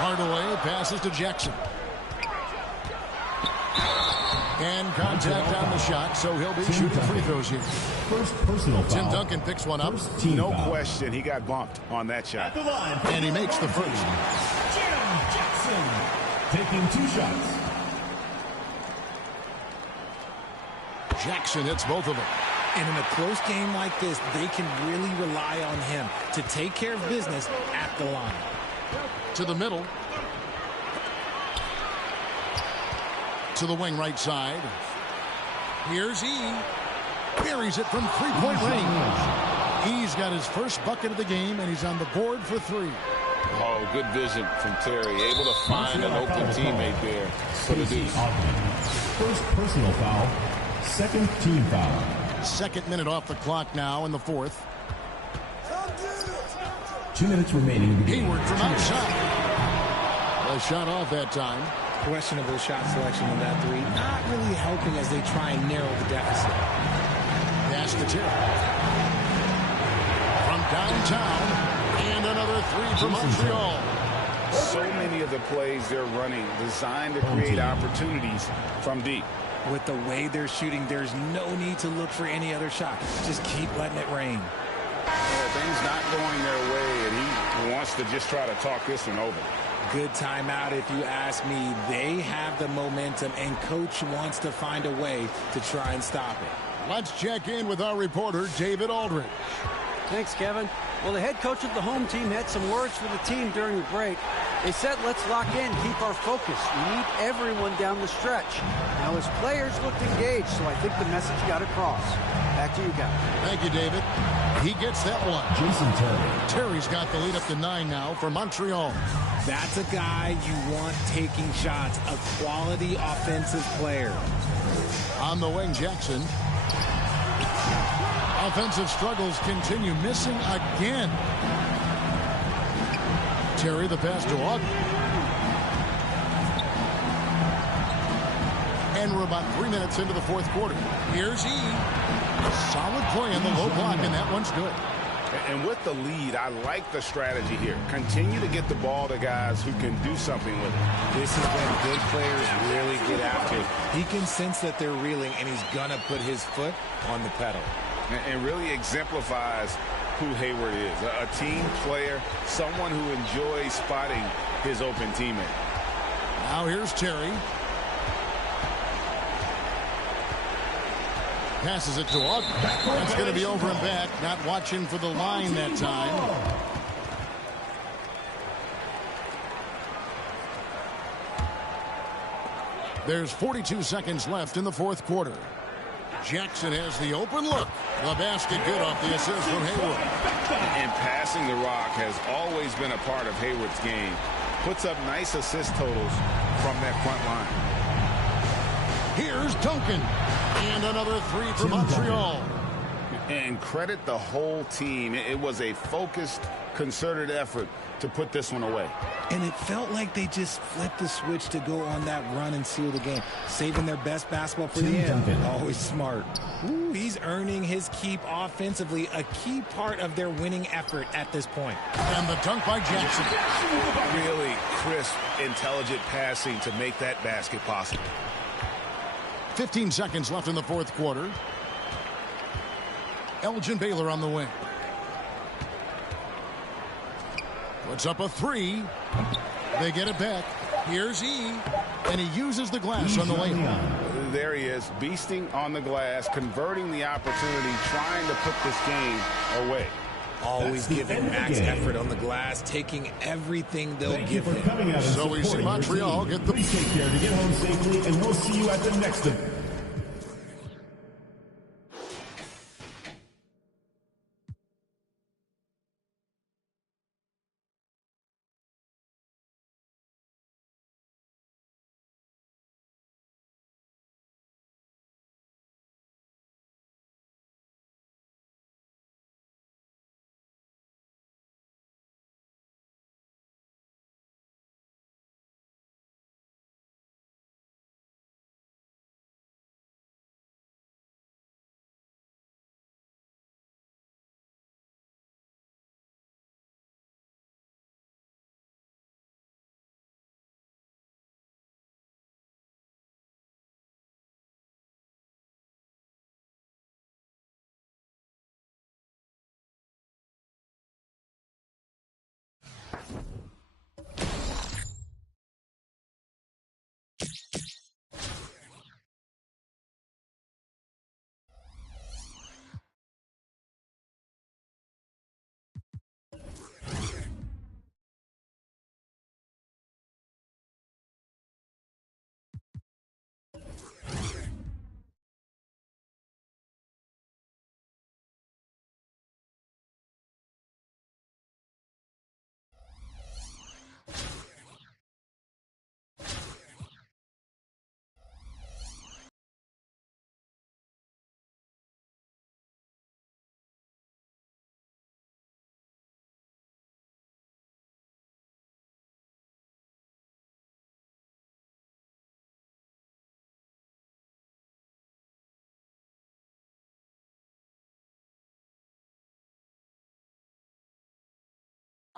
Hardaway passes to Jackson. And contact on the shot, so he'll be shooting free throws here. First personal foul. Tim Duncan picks one up. No question, he got bumped on that shot. At the line. And he makes the first. Jim Jackson taking 2 shots. Jackson hits both of them. And in a close game like this, they can really rely on him to take care of business at the line. To the middle. To the wing right side. Here's E. Buries it from three-point range. He's got his first bucket of the game, and he's on the board for 3. Oh, good vision from Terry. Able to find an open teammate there for the deuce. First personal foul. Second team foul. Second minute off the clock now in the fourth. 2 minutes remaining in the game. Hayward from outside. A shot off that time. Questionable shot selection on that 3. Not really helping as they try and narrow the deficit. Pass to Terry. Downtown. And another three for Montreal. So many of the plays they're running designed to create opportunities from deep. With the way they're shooting, there's no need to look for any other shot. Just keep letting it rain. Yeah, things not going their way, and he wants to just try to talk this one over. Good timeout if you ask me. They have the momentum, and Coach wants to find a way to try and stop it. Let's check in with our reporter, David Aldridge. Thanks, Kevin. Well, the head coach of the home team had some words for the team during the break. They said, let's lock in, keep our focus. We need everyone down the stretch. Now, his players looked engaged, so I think the message got across. Back to you guys. Thank you, David. He gets that one. Jason Terry. Terry's got the lead up to 9 now for Montreal. That's a guy you want taking shots, a quality offensive player. On the wing, Jackson. Offensive struggles continue, missing again. Terry, the pass to Ogden. And we're about 3 minutes into the fourth quarter. Here's E. Solid play in the low block, and that one's good. And with the lead, I like the strategy here. Continue to get the ball to guys who can do something with it. This is when good players really get after it. He can sense that they're reeling, and he's going to put his foot on the pedal. And really exemplifies who Hayward is. A team player, someone who enjoys spotting his open teammate. Now here's Terry. Passes it to Ogden. That's going to be over and back. Not watching for the line that time. There's 42 seconds left in the fourth quarter. Jackson has the open look. The basket good off the assist from Hayward. And passing the rock has always been a part of Hayward's game. Puts up nice assist totals from that front line. Here's Duncan. And another three for Montreal. And credit the whole team. It was a focused, concerted effort to put this one away. And it felt like they just flipped the switch to go on that run and seal the game. Saving their best basketball for the end. Always smart. Ooh, he's earning his keep offensively, a key part of their winning effort at this point. And the dunk by Jackson. Really crisp, intelligent passing to make that basket possible. 15 seconds left in the fourth quarter. Elgin Baylor on the wing. Puts up a three. They get it back. Here's E. And he uses the glass on the layup. There he is, beasting on the glass, converting the opportunity, trying to put this game away. Always giving max effort on the glass, taking everything they'll give him. So we see Montreal get the... Please take care to get home safely, and we'll see you at the next event.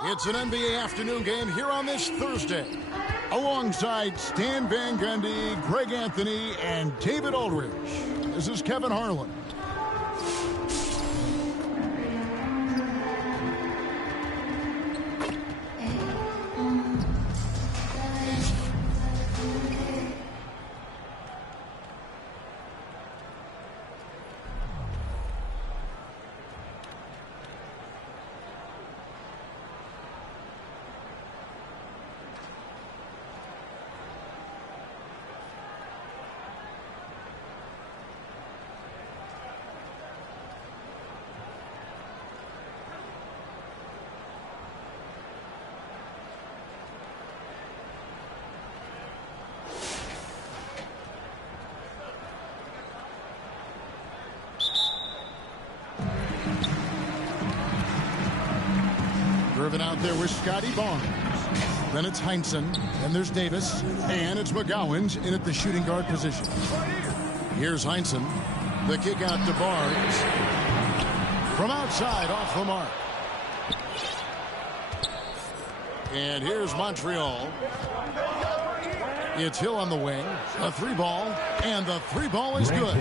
It's an NBA afternoon game here on this Thursday. Alongside Stan Van Gundy, Greg Anthony, and David Aldridge. This is Kevin Harlan. Irvin out there with Scotty Barnes. Then it's Heinsohn. Then there's Davis. And it's McGowan's in at the shooting guard position. Here's Heinsohn. The kick out to Barnes. From outside, off the mark. And here's Montreal. It's Hill on the wing. A three ball. And the three ball is good.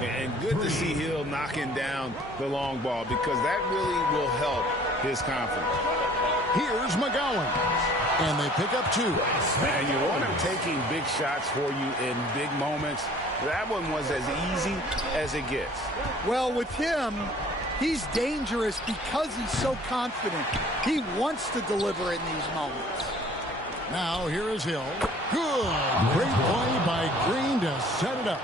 And good to see Hill knocking down the long ball because that really will help his confidence. Here's McGowan. And they pick up 2. And you want him taking big shots for you in big moments. That one was as easy as it gets. Well, with him, he's dangerous because he's so confident. He wants to deliver in these moments. Now here is Hill. Good. Great play by Green to set it up.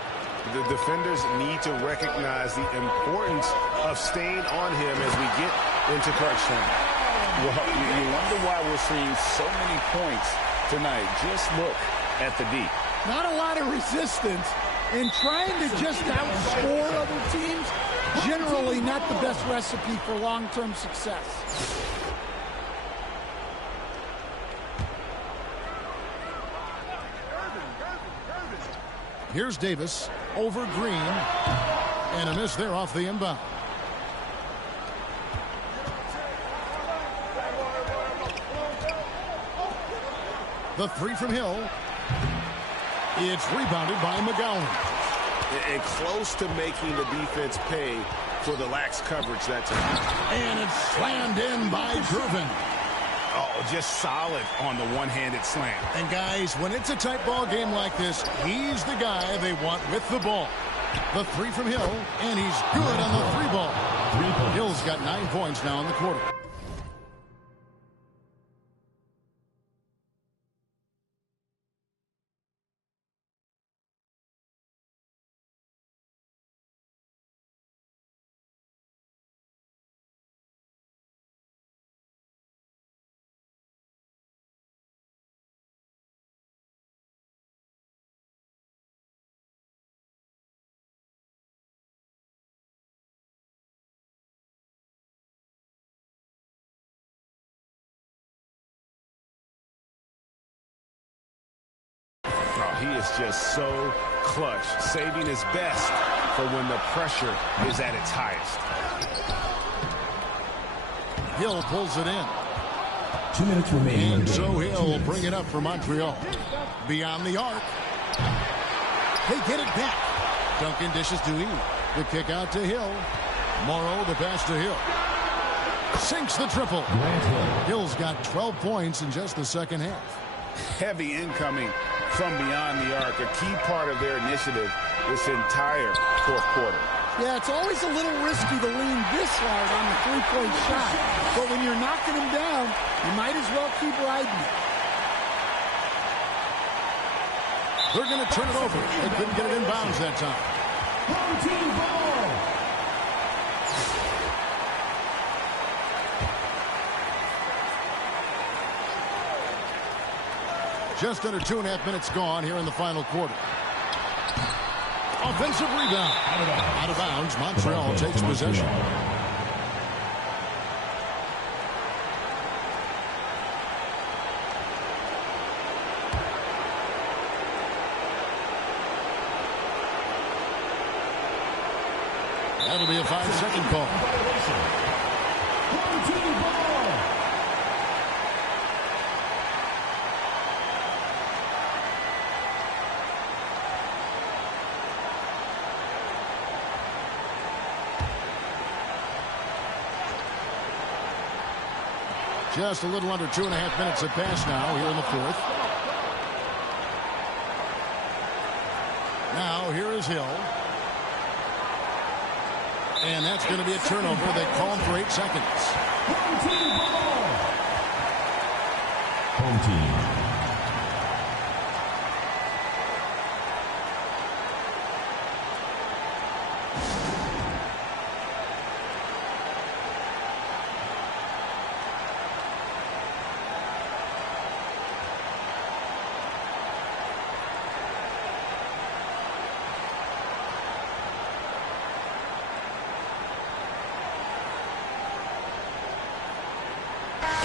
The defenders need to recognize the importance of staying on him as we get into crunch time. Well, you wonder why we're seeing so many points tonight. Just look at the D. Not a lot of resistance, and trying to just outscore other teams, generally not the best recipe for long-term success. Here's Davis over Green, and a miss there off the inbound. The three from Hill. It's rebounded by McGowan. And close to making the defense pay for the lax coverage that time. And it's slammed in by Gervin. Oh, just solid on the one-handed slam. And guys, when it's a tight ball game like this, he's the guy they want with the ball. The three from Hill, and he's good on the three ball. Hill's got 9 points now in the quarter. He is just so clutch, saving his best for when the pressure is at its highest. Hill pulls it in. 2 minutes remaining. And so Hill will bring it up for Montreal. Beyond the arc. They get it back. Duncan dishes to E. The kick out to Hill. Morrow the pass to Hill. Sinks the triple. Hill's got 12 points in just the second half. Heavy incoming from beyond the arc, a key part of their initiative this entire fourth quarter. Yeah, it's always a little risky to lean this hard on the three-point shot. But when you're knocking him down, you might as well keep riding it. They're going to turn it over. They couldn't get it in bounds that time. Home team ball. Just under 2.5 minutes gone here in the final quarter. Offensive rebound. Out of bounds. Montreal takes possession. That'll be a 5-second call. Just a little under 2.5 minutes have passed now here in the fourth. Now here is Hill. And that's going to be a turnover. They call him for 8 seconds. Home team.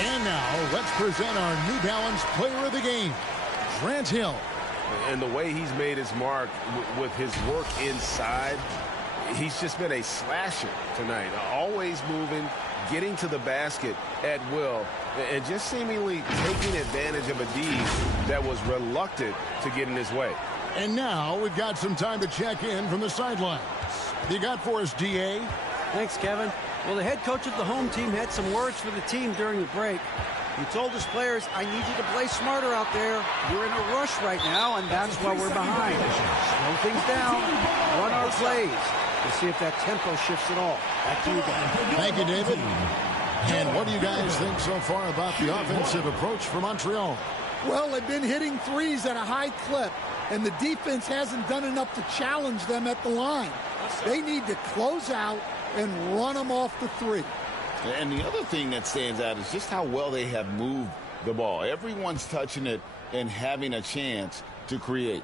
And now, let's present our New Balance Player of the Game, Grant Hill. And the way he's made his mark with his work inside, he's just been a slasher tonight. Always moving, getting to the basket at will, and just seemingly taking advantage of a D that was reluctant to get in his way. And now, we've got some time to check in from the sidelines. What you got for us, D.A.? Thanks, Kevin. Well, the head coach of the home team had some words for the team during the break. He told his players, I need you to play smarter out there. You're in a rush right now, and that's why we're behind. Slow things down, run our plays. We'll see if that tempo shifts at all. Back to you guys. Thank you, David. And what do you guys think so far about the offensive approach for Montreal? Well, they've been hitting threes at a high clip, and the defense hasn't done enough to challenge them at the line. They need to close out and run them off the three. And the other thing that stands out is just how well they have moved the ball. Everyone's touching it and having a chance to create.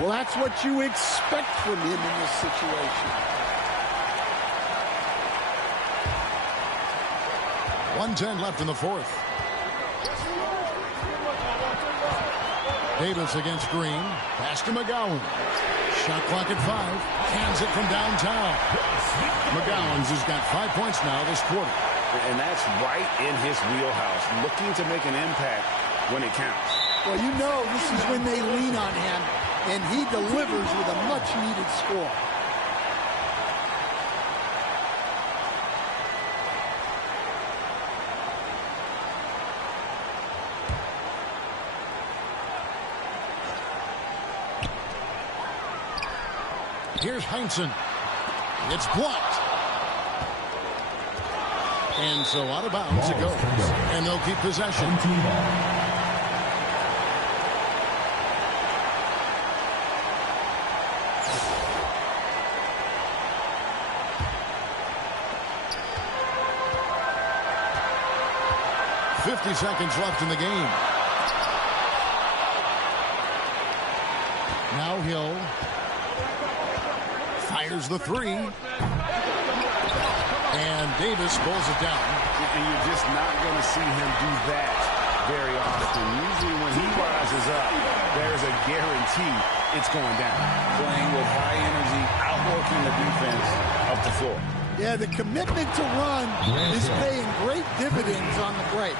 Well, that's what you expect from him in this situation. 1:10 left in the fourth. Davis against Green. Pass to McGowan. Shot clock at 5. Hands it from downtown. McGowan's has got 5 points now this quarter. And that's right in his wheelhouse, looking to make an impact when it counts. Well, you know this is when they lean on him, and he delivers with a much-needed score. Here's Heinsohn. It's blocked. And so out of bounds it goes. And they'll keep possession. .50 seconds left in the game. Now Hill fires the three. And Davis pulls it down. And you're just not going to see him do that very often. Usually when he rises up, there's a guarantee it's going down. Playing with high energy, outworking the defense up the floor. Yeah, the commitment to run is paying great dividends on the break.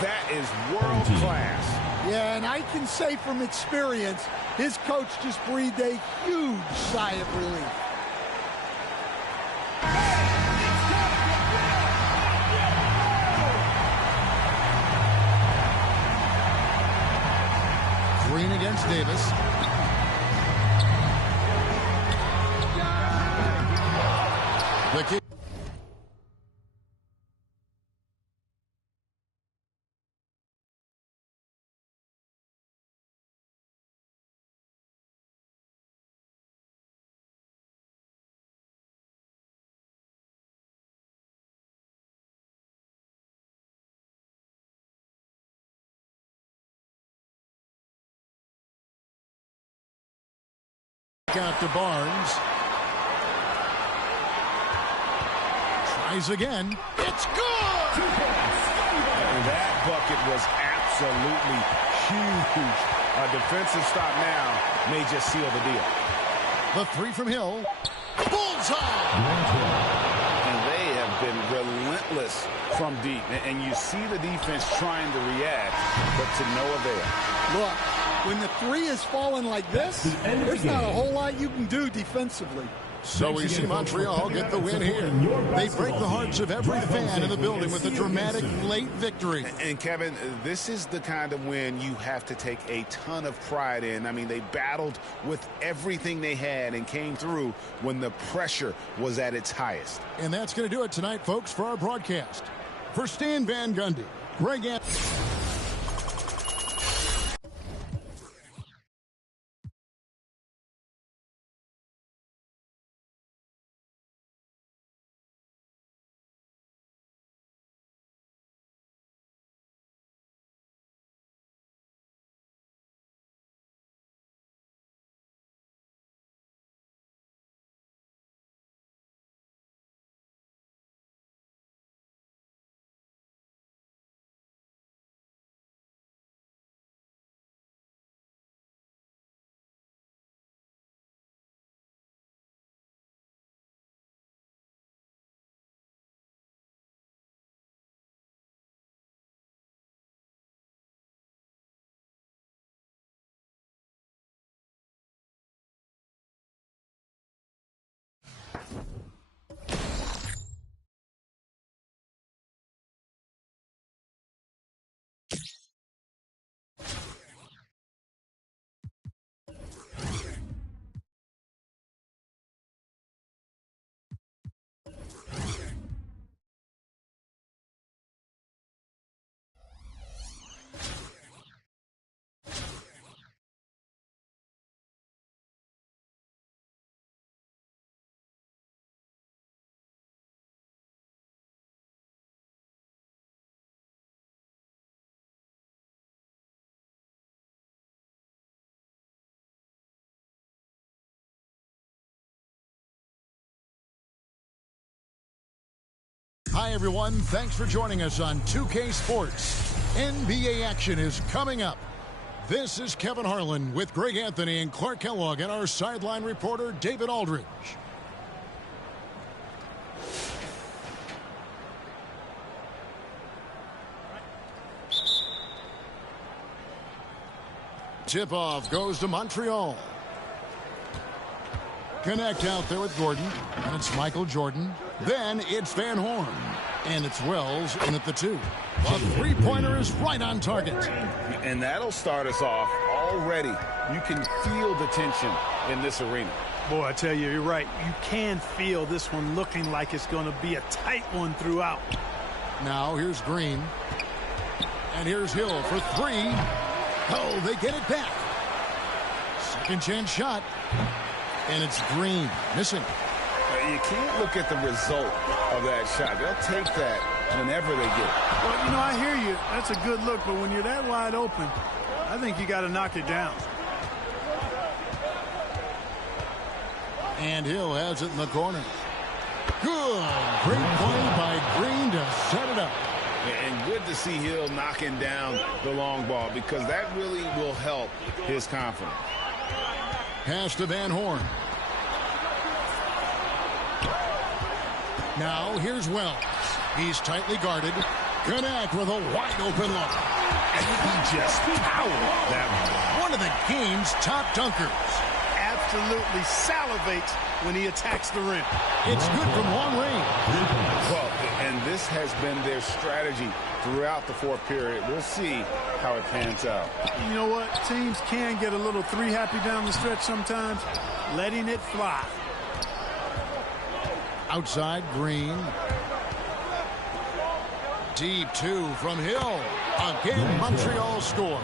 That is world class. Yeah, and I can say from experience, his coach just breathed a huge sigh of relief. Green against Davis. The kick. Out to Barnes. Tries again. It's good! And that bucket was absolutely huge. A defensive stop now may just seal the deal. The three from Hill. Bullseye! And they have been relentless from deep. And you see the defense trying to react, but to no avail. Look, when the three is falling like this, there's not a whole lot you can do defensively. So we see Montreal get the win here. They break the hearts of every fan in the building with a dramatic late victory. And Kevin, this is the kind of win you have to take a ton of pride in. I mean, they battled with everything they had and came through when the pressure was at its highest. And that's going to do it tonight, folks, for our broadcast. For Stan Van Gundy, Greg Anthony. Hi, everyone. Thanks for joining us on 2K Sports. NBA action is coming up. This is Kevin Harlan with Greg Anthony and Clark Kellogg and our sideline reporter, David Aldridge. Tip-off goes to Montreal. Connect out there with Gordon, and it's Michael Jordan. Then it's Van Horn, and it's Wells in at the 2. A three-pointer is right on target. And that'll start us off already. You can feel the tension in this arena. Boy, I tell you, you're right. You can feel this one looking like it's going to be a tight one throughout. Now here's Green. And here's Hill for 3. Oh, they get it back. Second chance shot. And it's Green missing. You can't look at the result of that shot. They'll take that whenever they get it. Well, you know, I hear you. That's a good look, but when you're that wide open, I think you got to knock it down. And Hill has it in the corner. Good. Great play by Green to set it up. And good to see Hill knocking down the long ball because that really will help his confidence. Pass to Van Horn. Now here's Wells. He's tightly guarded. Connect with a wide open look. And he just powered that one of the game's top dunkers. Absolutely salivates when he attacks the rim. It's good from long range. Well, and this has been their strategy throughout the fourth period. We'll see how it pans out. You know what? Teams can get a little three happy down the stretch sometimes. Letting it fly. Outside, Green. Deep 2 from Hill. Again, Montreal scores.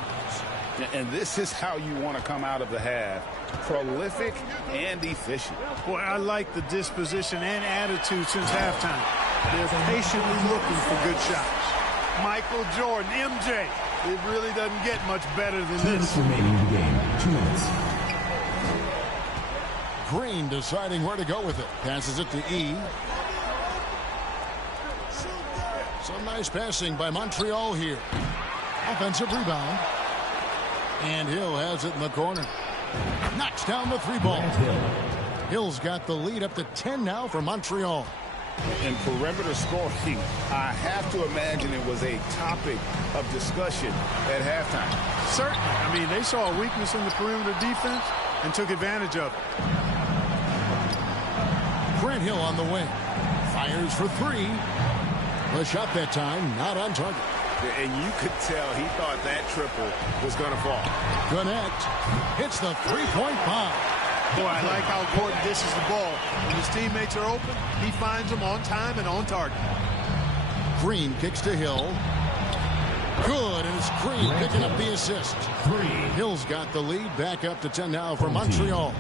And this is how you want to come out of the half. Prolific and efficient. Boy, I like the disposition and attitude since halftime. They're patiently looking for good shots. Michael Jordan, MJ. It really doesn't get much better than this. Remaining in the game. 2 minutes. Green deciding where to go with it. Passes it to E. Some nice passing by Montreal here. Offensive rebound. And Hill has it in the corner. Knocks down the 3-ball. Hill's got the lead up to 10 now for Montreal. In perimeter scoring, I have to imagine it was a topic of discussion at halftime. Certainly. I mean, they saw a weakness in the perimeter defense and took advantage of it. Grant Hill on the wing. Fires for three. The shot that time, not on target. And you could tell he thought that triple was going to fall. Gannett hits the three-point bomb. Boy, I like how important this is the ball. When his teammates are open, he finds them on time and on target. Green kicks to Hill. Good, and it's Green picking up the assist. Hill's got the lead, back up to 10 now for Montreal.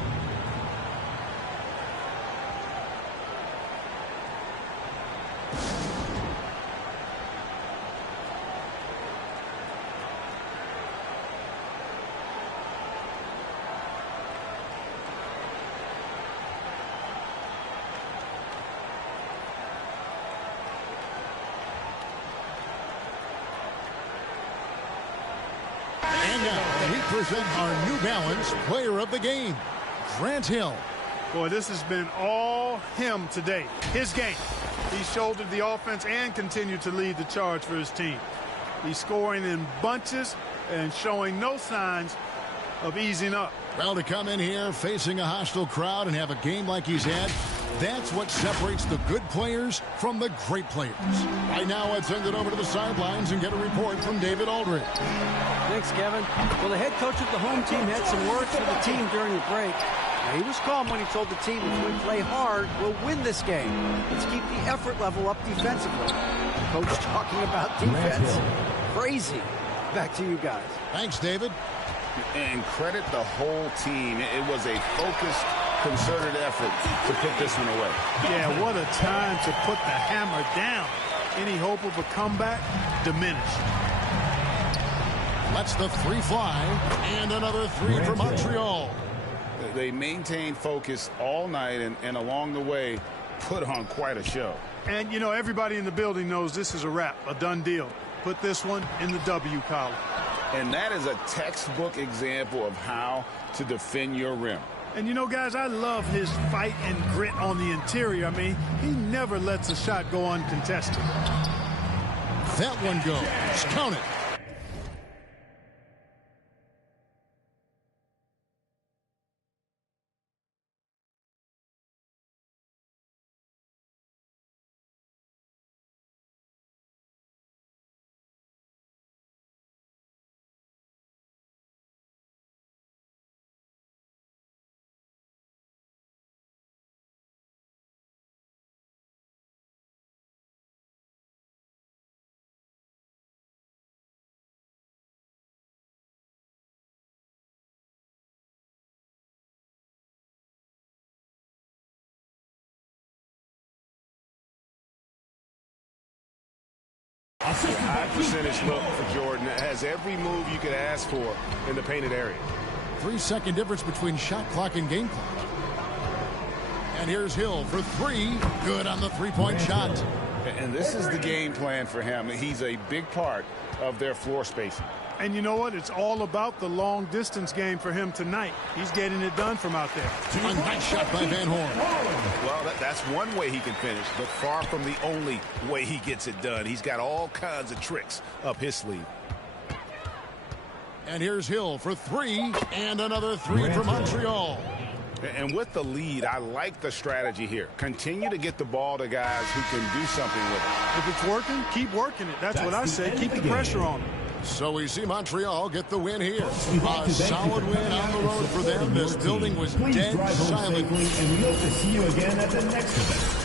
Present our New Balance player of the game, Grant Hill. Boy, this has been all him today. His game. He shouldered the offense and continued to lead the charge for his team. He's scoring in bunches and showing no signs of easing up. Well, to come in here facing a hostile crowd and have a game like he's had, that's what separates the good players from the great players. Right now, let's send it over to the sidelines and get a report from David Aldridge. Thanks, Kevin. Well, the head coach of the home team had some words for the team during the break. Now, he was calm when he told the team if we play hard, we'll win this game. Let's keep the effort level up defensively. Coach talking about defense. Crazy. Back to you guys. Thanks, David. And credit the whole team. It was a focused, concerted effort to put this one away. Yeah, what a time to put the hammer down. Any hope of a comeback diminished. Lets the three fly, and another three for Montreal. They maintained focus all night and along the way put on quite a show. And, you know, everybody in the building knows this is a wrap, a done deal. Put this one in the W column. And that is a textbook example of how to defend your rim. And, you know, guys, I love his fight and grit on the interior. I mean, he never lets a shot go uncontested. That one goes. Count it. High percentage look for Jordan. Has every move you could ask for in the painted area. 3-second difference between shot clock and game clock. And here's Hill for three. Good on the three-point shot. And this is the game plan for him. He's a big part of their floor spacing. And you know what? It's all about the long-distance game for him tonight. He's getting it done from out there. A nice shot by Van Horn. Well, that's one way he can finish, but far from the only way he gets it done. He's got all kinds of tricks up his sleeve. And here's Hill for three. And another three for Montreal. And with the lead, I like the strategy here. Continue to get the ball to guys who can do something with it. If it's working, keep working it. That's what I say. Keep the pressure on them. So we see Montreal get the win here. A solid win on the road for them. This building was dead silent. And we hope to see you again at the next event.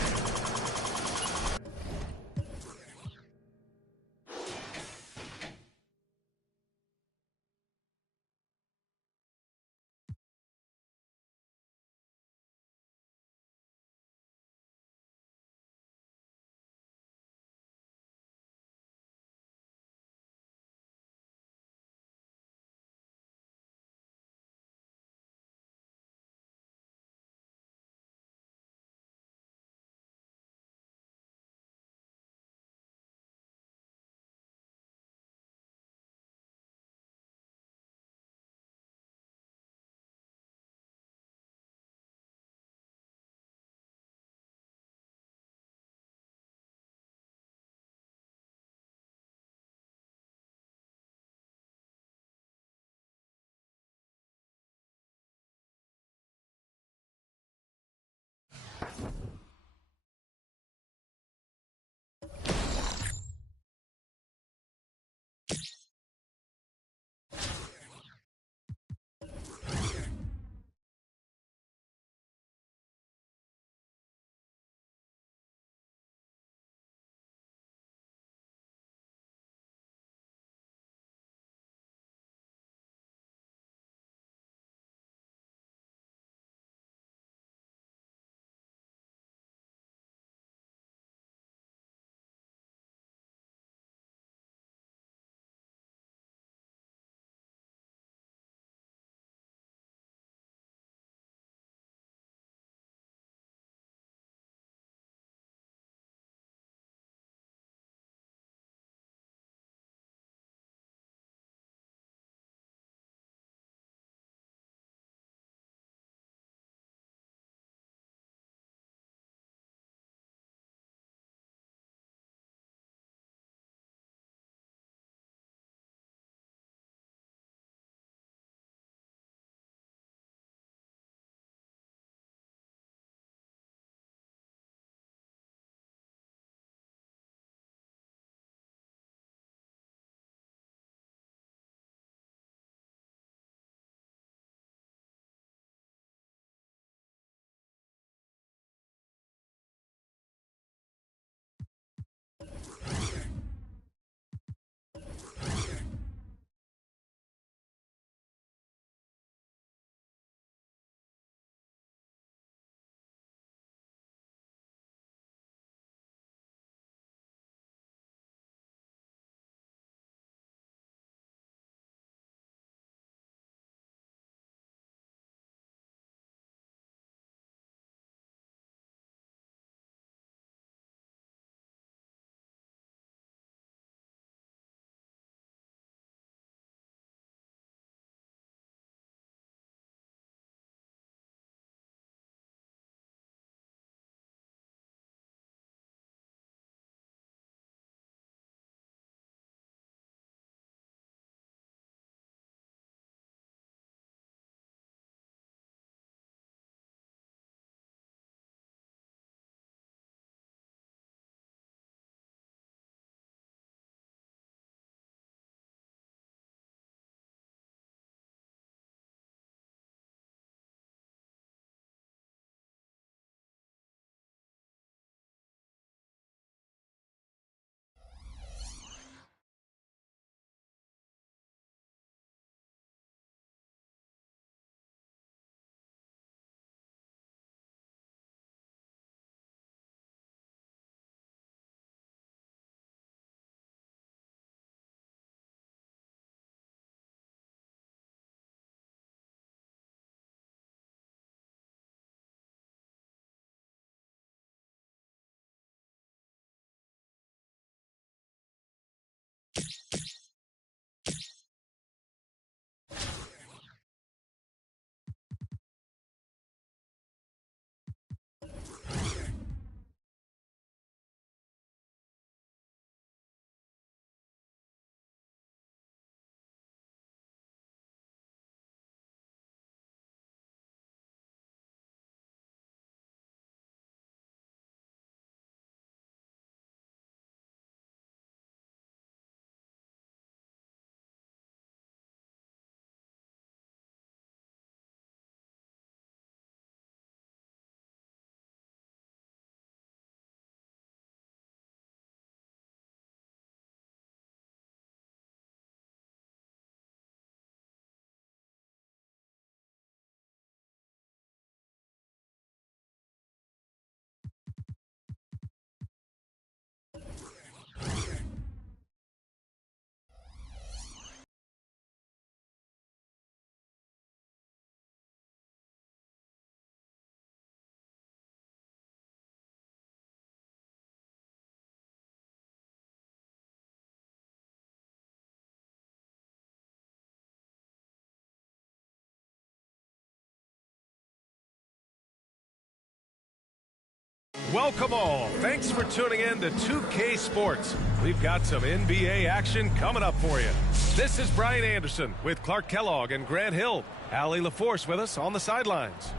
Welcome all. Thanks for tuning in to 2K Sports. We've got some NBA action coming up for you. This is Brian Anderson with Clark Kellogg and Grant Hill. Allie LaForce with us on the sidelines.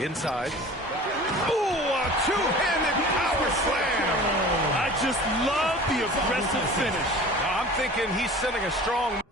Inside. Oh, a two-handed power slam. I just love the aggressive finish. I'm thinking he's sending a strong...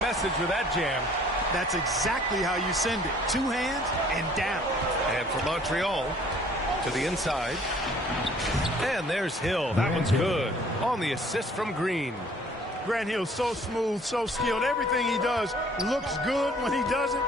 Message with that jam. That's exactly how you send it. Two hands and down. And for Montreal, to the inside. And there's Hill. That one's good. On the assist from Green. Grant Hill's so smooth, so skilled. Everything he does looks good when he does it.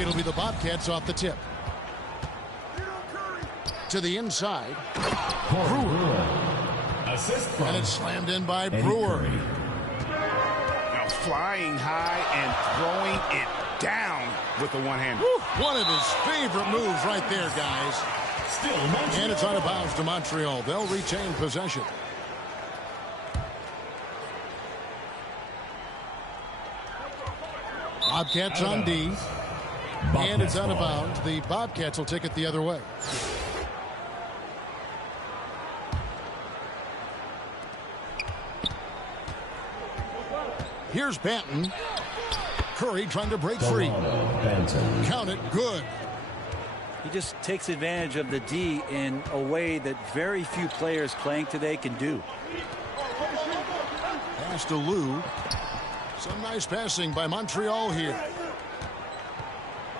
It'll be the Bobcats off the tip. To the inside. Brewer. Assist from and it's slammed in by Brewer. Now flying high and throwing it down with the one-hander. One of his favorite moves right there, guys. And it's out of bounds to Montreal. They'll retain possession. Bobcats on D. And it's out of bounds. The Bobcats will take it the other way. Here's Banton. Curry trying to break free. Count it, good. He just takes advantage of the D in a way that very few players playing today can do. Pass to Lou. Some nice passing by Montreal here.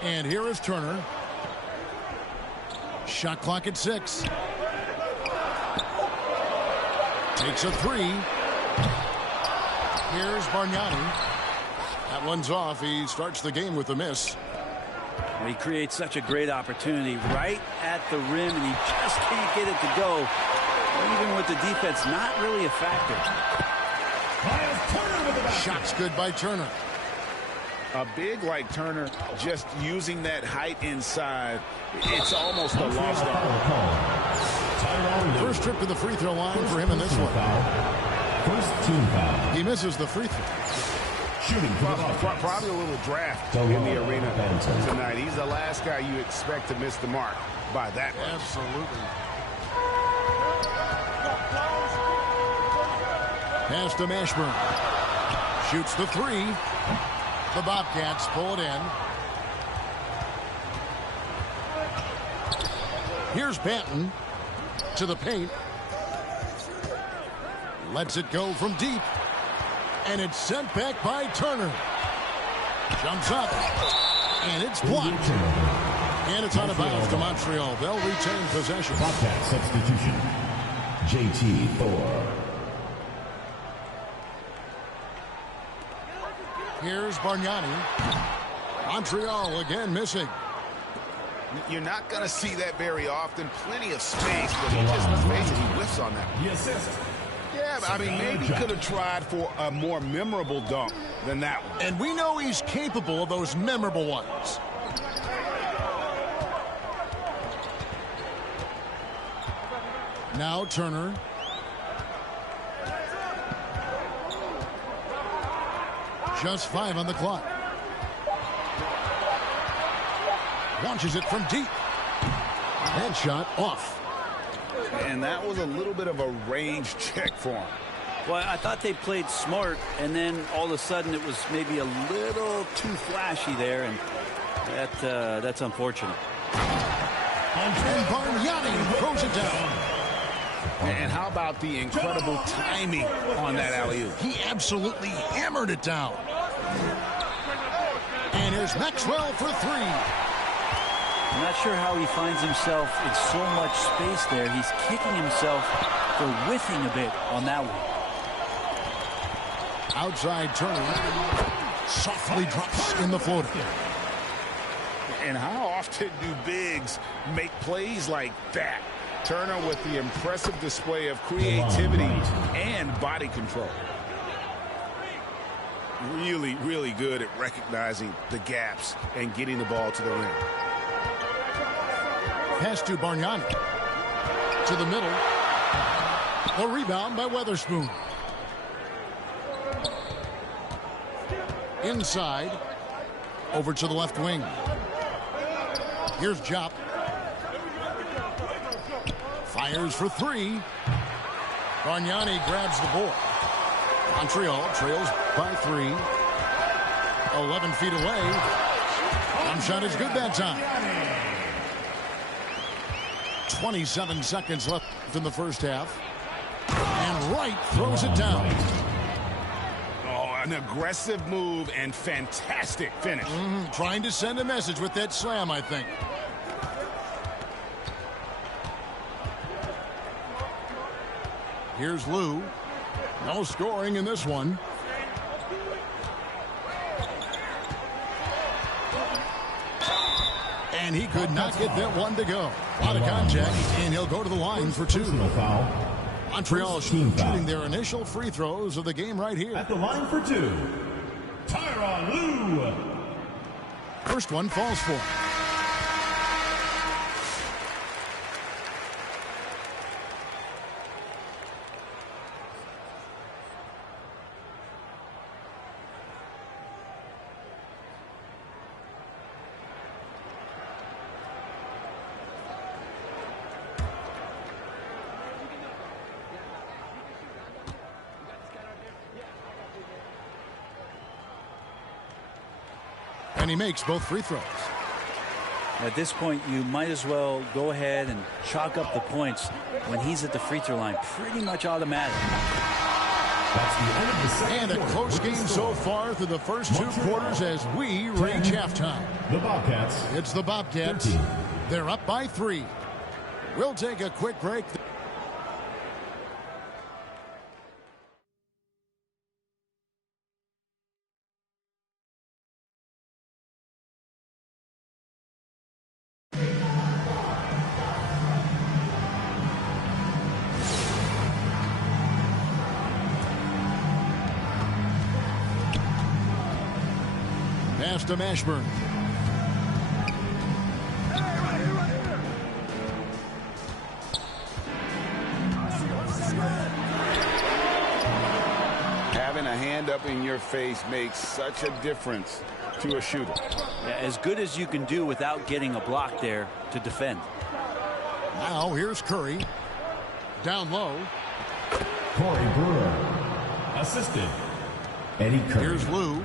And here is Turner. Shot clock at 6. Takes a 3. Here's Bargnani. That one's off. He starts the game with a miss. He creates such a great opportunity right at the rim, and he just can't get it to go. Even with the defense, not really a factor. Shot's good by Turner. A big like Turner, just using that height inside, it's almost a lost art. First trip to the free throw line for him in this one. First team foul. He misses the free throw. Shooting probably a little draft in the arena tonight. He's the last guy you expect to miss the mark by that much. Absolutely. Pass to Mashburn. Shoots the 3. The Bobcats pull it in. Here's Banton to the paint. Lets it go from deep. And it's sent back by Turner. Jumps up. And it's blocked. And it's out of bounds to Montreal. They'll retain possession. Bobcat substitution. JT Thor. Here's Bargnani. Montreal again missing. You're not going to see that very often. Plenty of space, but he just basically whiffs on that. The assist. Yeah, but I mean, maybe he could have tried for a more memorable dunk than that one. And we know he's capable of those memorable ones. Now Turner. Just 5 on the clock. Launches it from deep. That shot off. And that was a little bit of a range check for him. Well, I thought they played smart, and then all of a sudden it was maybe a little too flashy there, and that's unfortunate. And Bargnani throws it down. And how about the incredible timing on that alley-oop? He absolutely hammered it down. And here's Maxwell for 3. I'm not sure how he finds himself in so much space there. He's kicking himself for whiffing a bit on that one. Outside Turner. Softly drops in the floater. And how often do bigs make plays like that? Turner with the impressive display of creativity and body control. Really, really good at recognizing the gaps and getting the ball to the rim. Pass to Bargnani. To the middle. A rebound by Weatherspoon. Inside. Over to the left wing. Here's Jop. Fires for 3. Bargnani grabs the board. Montreal trails by 3. 11 feet away. One shot is good that time. 27 seconds left in the first half. And Wright throws it down. Oh, an aggressive move and fantastic finish. Trying to send a message with that slam, I think. Here's Lou. No scoring in this one. And he could not get that one to go. A lot of contact, and he'll go to the line for two. Montreal shooting their initial free throws of the game right here. At the line for two, Tyronn Lue. First one falls for. And he makes both free throws. At this point, you might as well go ahead and chalk up the points when he's at the free throw line. Pretty much automatic. That's the end of the second and a close game so far through the first two quarters as we reach halftime. The Bobcats. It's the Bobcats. 13. They're up by 3. We'll take a quick break. Pass to Mashburn. Having a hand up in your face makes such a difference to a shooter. Yeah, as good as you can do without getting a block there to defend. Now here's Curry. Down low. Corey Brewer. Assisted. Eddie Curry. Here's Lou.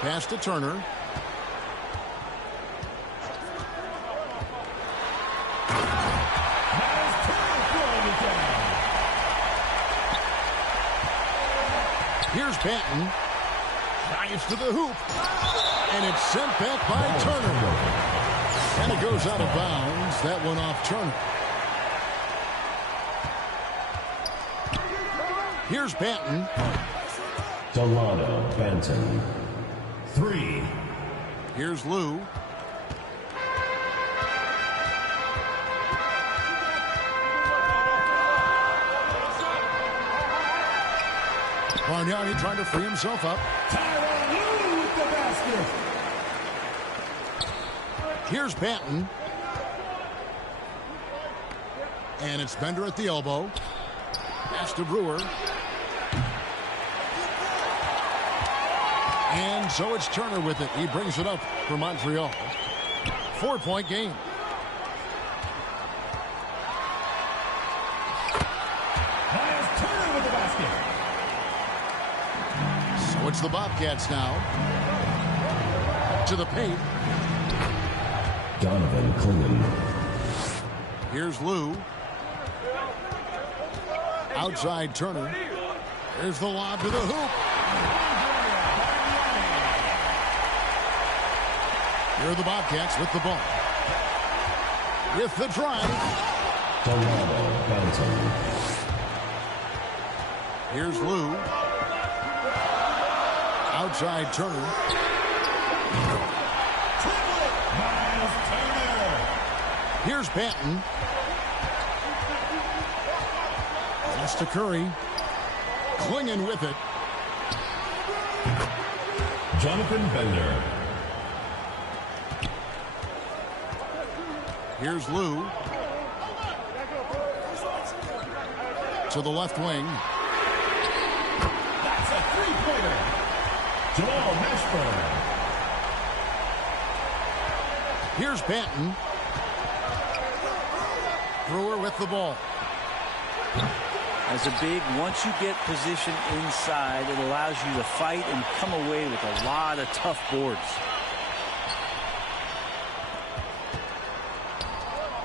Pass to Turner. Here's Banton. Drives to the hoop. And it's sent back by Turner. And it goes out of bounds. That one off Turner. Here's Banton. Delano Banton. 3. Here's Lou. Bargnani trying to free himself up. Tyronn Lue with the basket. Here's Banton. And it's Bender at the elbow. Pass to Brewer. And so it's Turner with it. He brings it up for Montreal. 4-point game. Miles Turner with the basket. So it's the Bobcats now. To the paint. Donovan Clingan. Here's Lou. Outside Turner. Here's the lob to the hoop. Here are the Bobcats with the ball. With the drive. Delano Banton. Here's Lou. Outside Turner. Miles Turner. Here's Banton. Pass to Curry. Clingan with it. Jonathan Bender. Here's Lou. To the left wing. That's a three-pointer. Joel Mashburn. Here's Banton. Brewer with the ball. As a big, once you get position inside, it allows you to fight and come away with a lot of tough boards.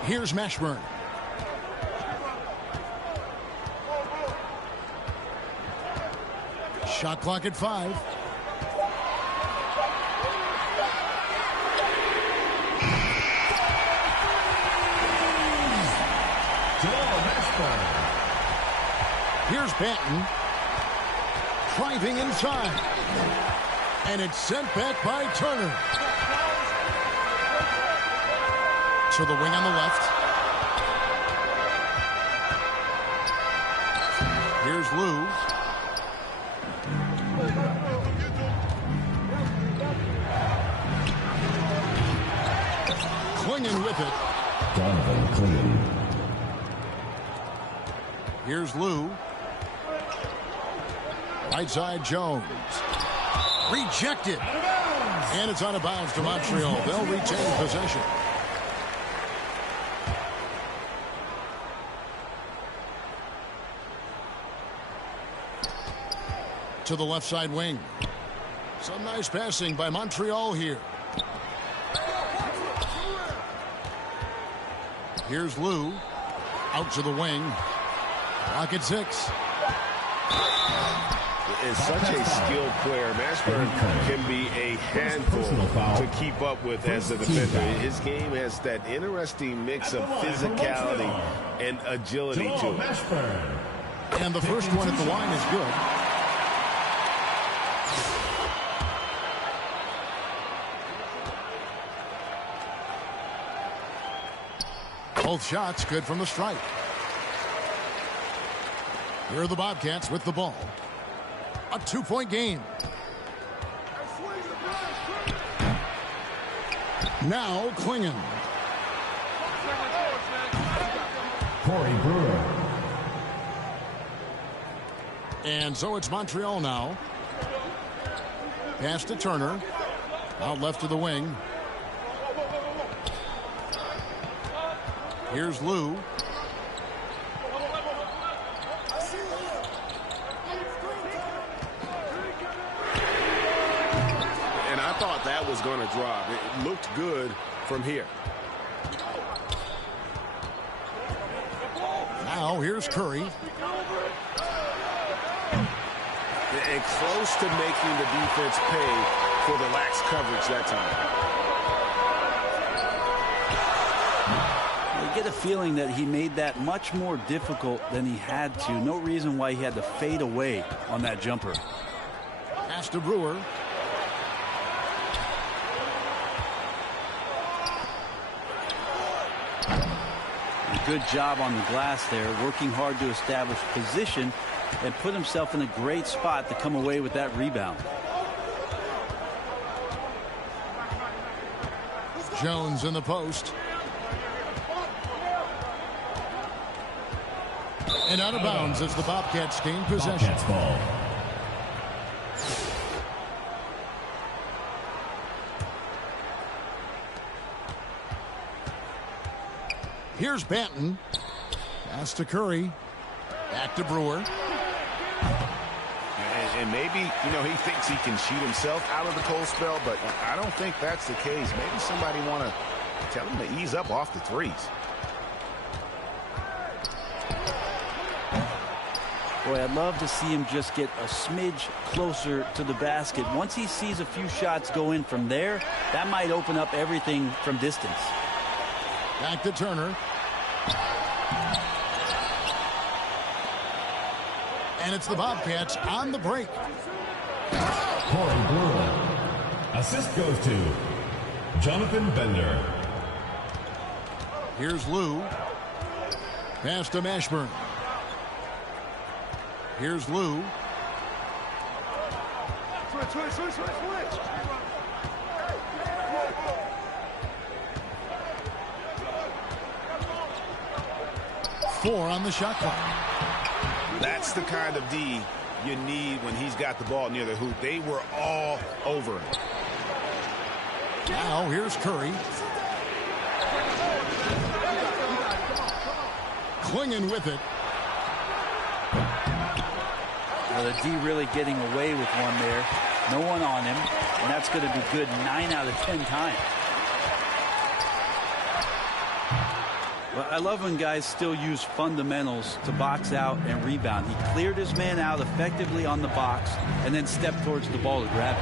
Here's Mashburn. Shot clock at 5. Here's Banton. Driving inside. And it's sent back by Turner. To the wing on the left. Here's Lou. Clinging with it. Donovan Clingan. Here's Lou. Right side Jones. Rejected. And it's out of bounds to Montreal. They'll retain possession. To the left side wing. Some nice passing by Montreal here. Here's Lou. Out to the wing. Clock at 6. Is such a skilled player. Mashburn can be a handful to keep up with as a defender. His game has that interesting mix of physicality and agility to it. And the first one at the line is good. Both shots good from the strike. Here are the Bobcats with the ball. A 2-point game. Now Clingan. Corey Brewer. And so it's Montreal now. Pass to Turner. Out left to the wing. Here's Lou. And I thought that was going to drop. It looked good from here. Now here's Curry. And close to making the defense pay for the lax coverage that time. You get a feeling that he made that much more difficult than he had to. No reason why he had to fade away on that jumper. Pass to Brewer. Good job on the glass there, working hard to establish position and put himself in a great spot to come away with that rebound. Jones in the post. And out of bounds as the Bobcats gain possession. Bobcats ball. Here's Banton. Pass to Curry. Back to Brewer. And maybe, you know, he thinks he can shoot himself out of the cold spell, but I don't think that's the case. Maybe somebody want to tell him to ease up off the threes. Boy, I'd love to see him just get a smidge closer to the basket. Once he sees a few shots go in from there, that might open up everything from distance. Back to Turner. And it's the Bobcats on the break. Corey Brewer. Assist goes to Jonathan Bender. Here's Lou. Pass to Mashburn. Here's Lou. Switch. 4 on the shot clock. That's the kind of D you need when he's got the ball near the hoop. They were all over him. Now here's Curry. Clinging with it. Well, the D really getting away with one there. No one on him, and that's going to be good 9 out of 10 times. Well, I love when guys still use fundamentals to box out and rebound. He cleared his man out effectively on the box and then stepped towards the ball to grab it.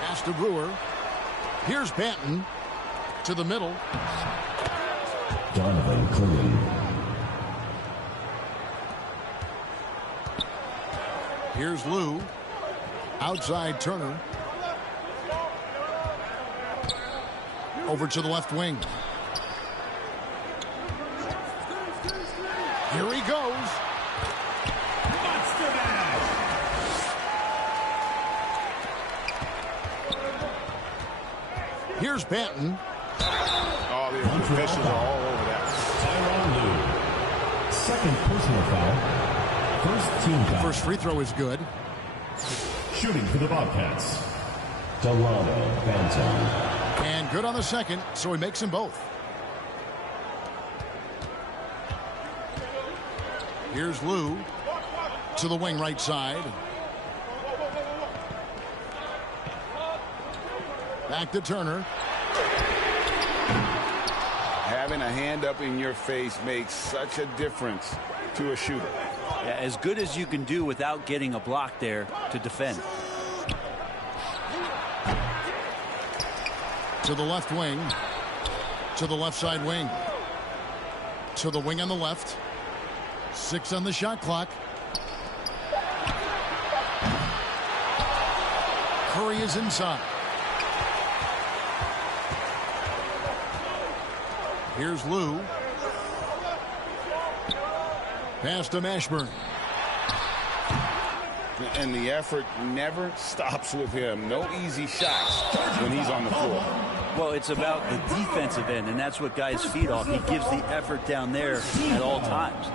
Pass to Brewer. Here's Banton to the middle. Donovan Curry. Here's Lou. Outside Turner. Over to the left wing. Here he goes. Monster Mash. Here's Banton. Oh, the officials are all over that. Tyronn Lue. Second personal foul. First team foul. First free throw is good. Shooting for the Bobcats, Delano Banton. And good on the second, so he makes them both. Here's Lou to the wing right side. Back to Turner. Having a hand up in your face makes such a difference to a shooter. Yeah, as good as you can do without getting a block there to defend. To the left wing. To the left side wing. To the wing on the left. 6 on the shot clock. Curry is inside. Here's Lou. Pass to Mashburn. And the effort never stops with him. No easy shots when he's on the floor. Well, it's about the defensive end, and that's what guys feed off. He gives the effort down there at all times.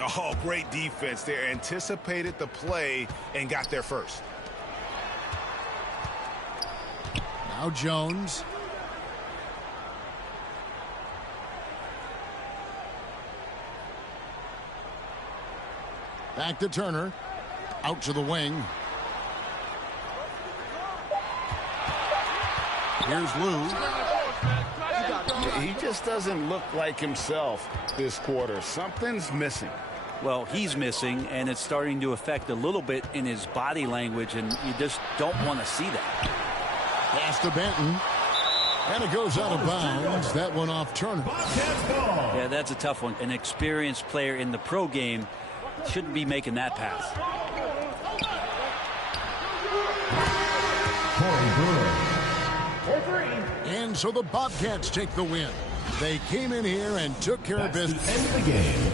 Oh, great defense there. Anticipated the play and got there first. Now Jones. Back to Turner. Out to the wing. Here's Lou. He just doesn't look like himself this quarter. Something's missing. Well, he's missing, and it's starting to affect a little bit in his body language, and you just don't want to see that. Pass to Banton. And it goes out of bounds. That one off Turner. Yeah, that's a tough one. An experienced player in the pro game shouldn't be making that pass. And so the Bobcats take the win. They came in here and took care of business. End of the game.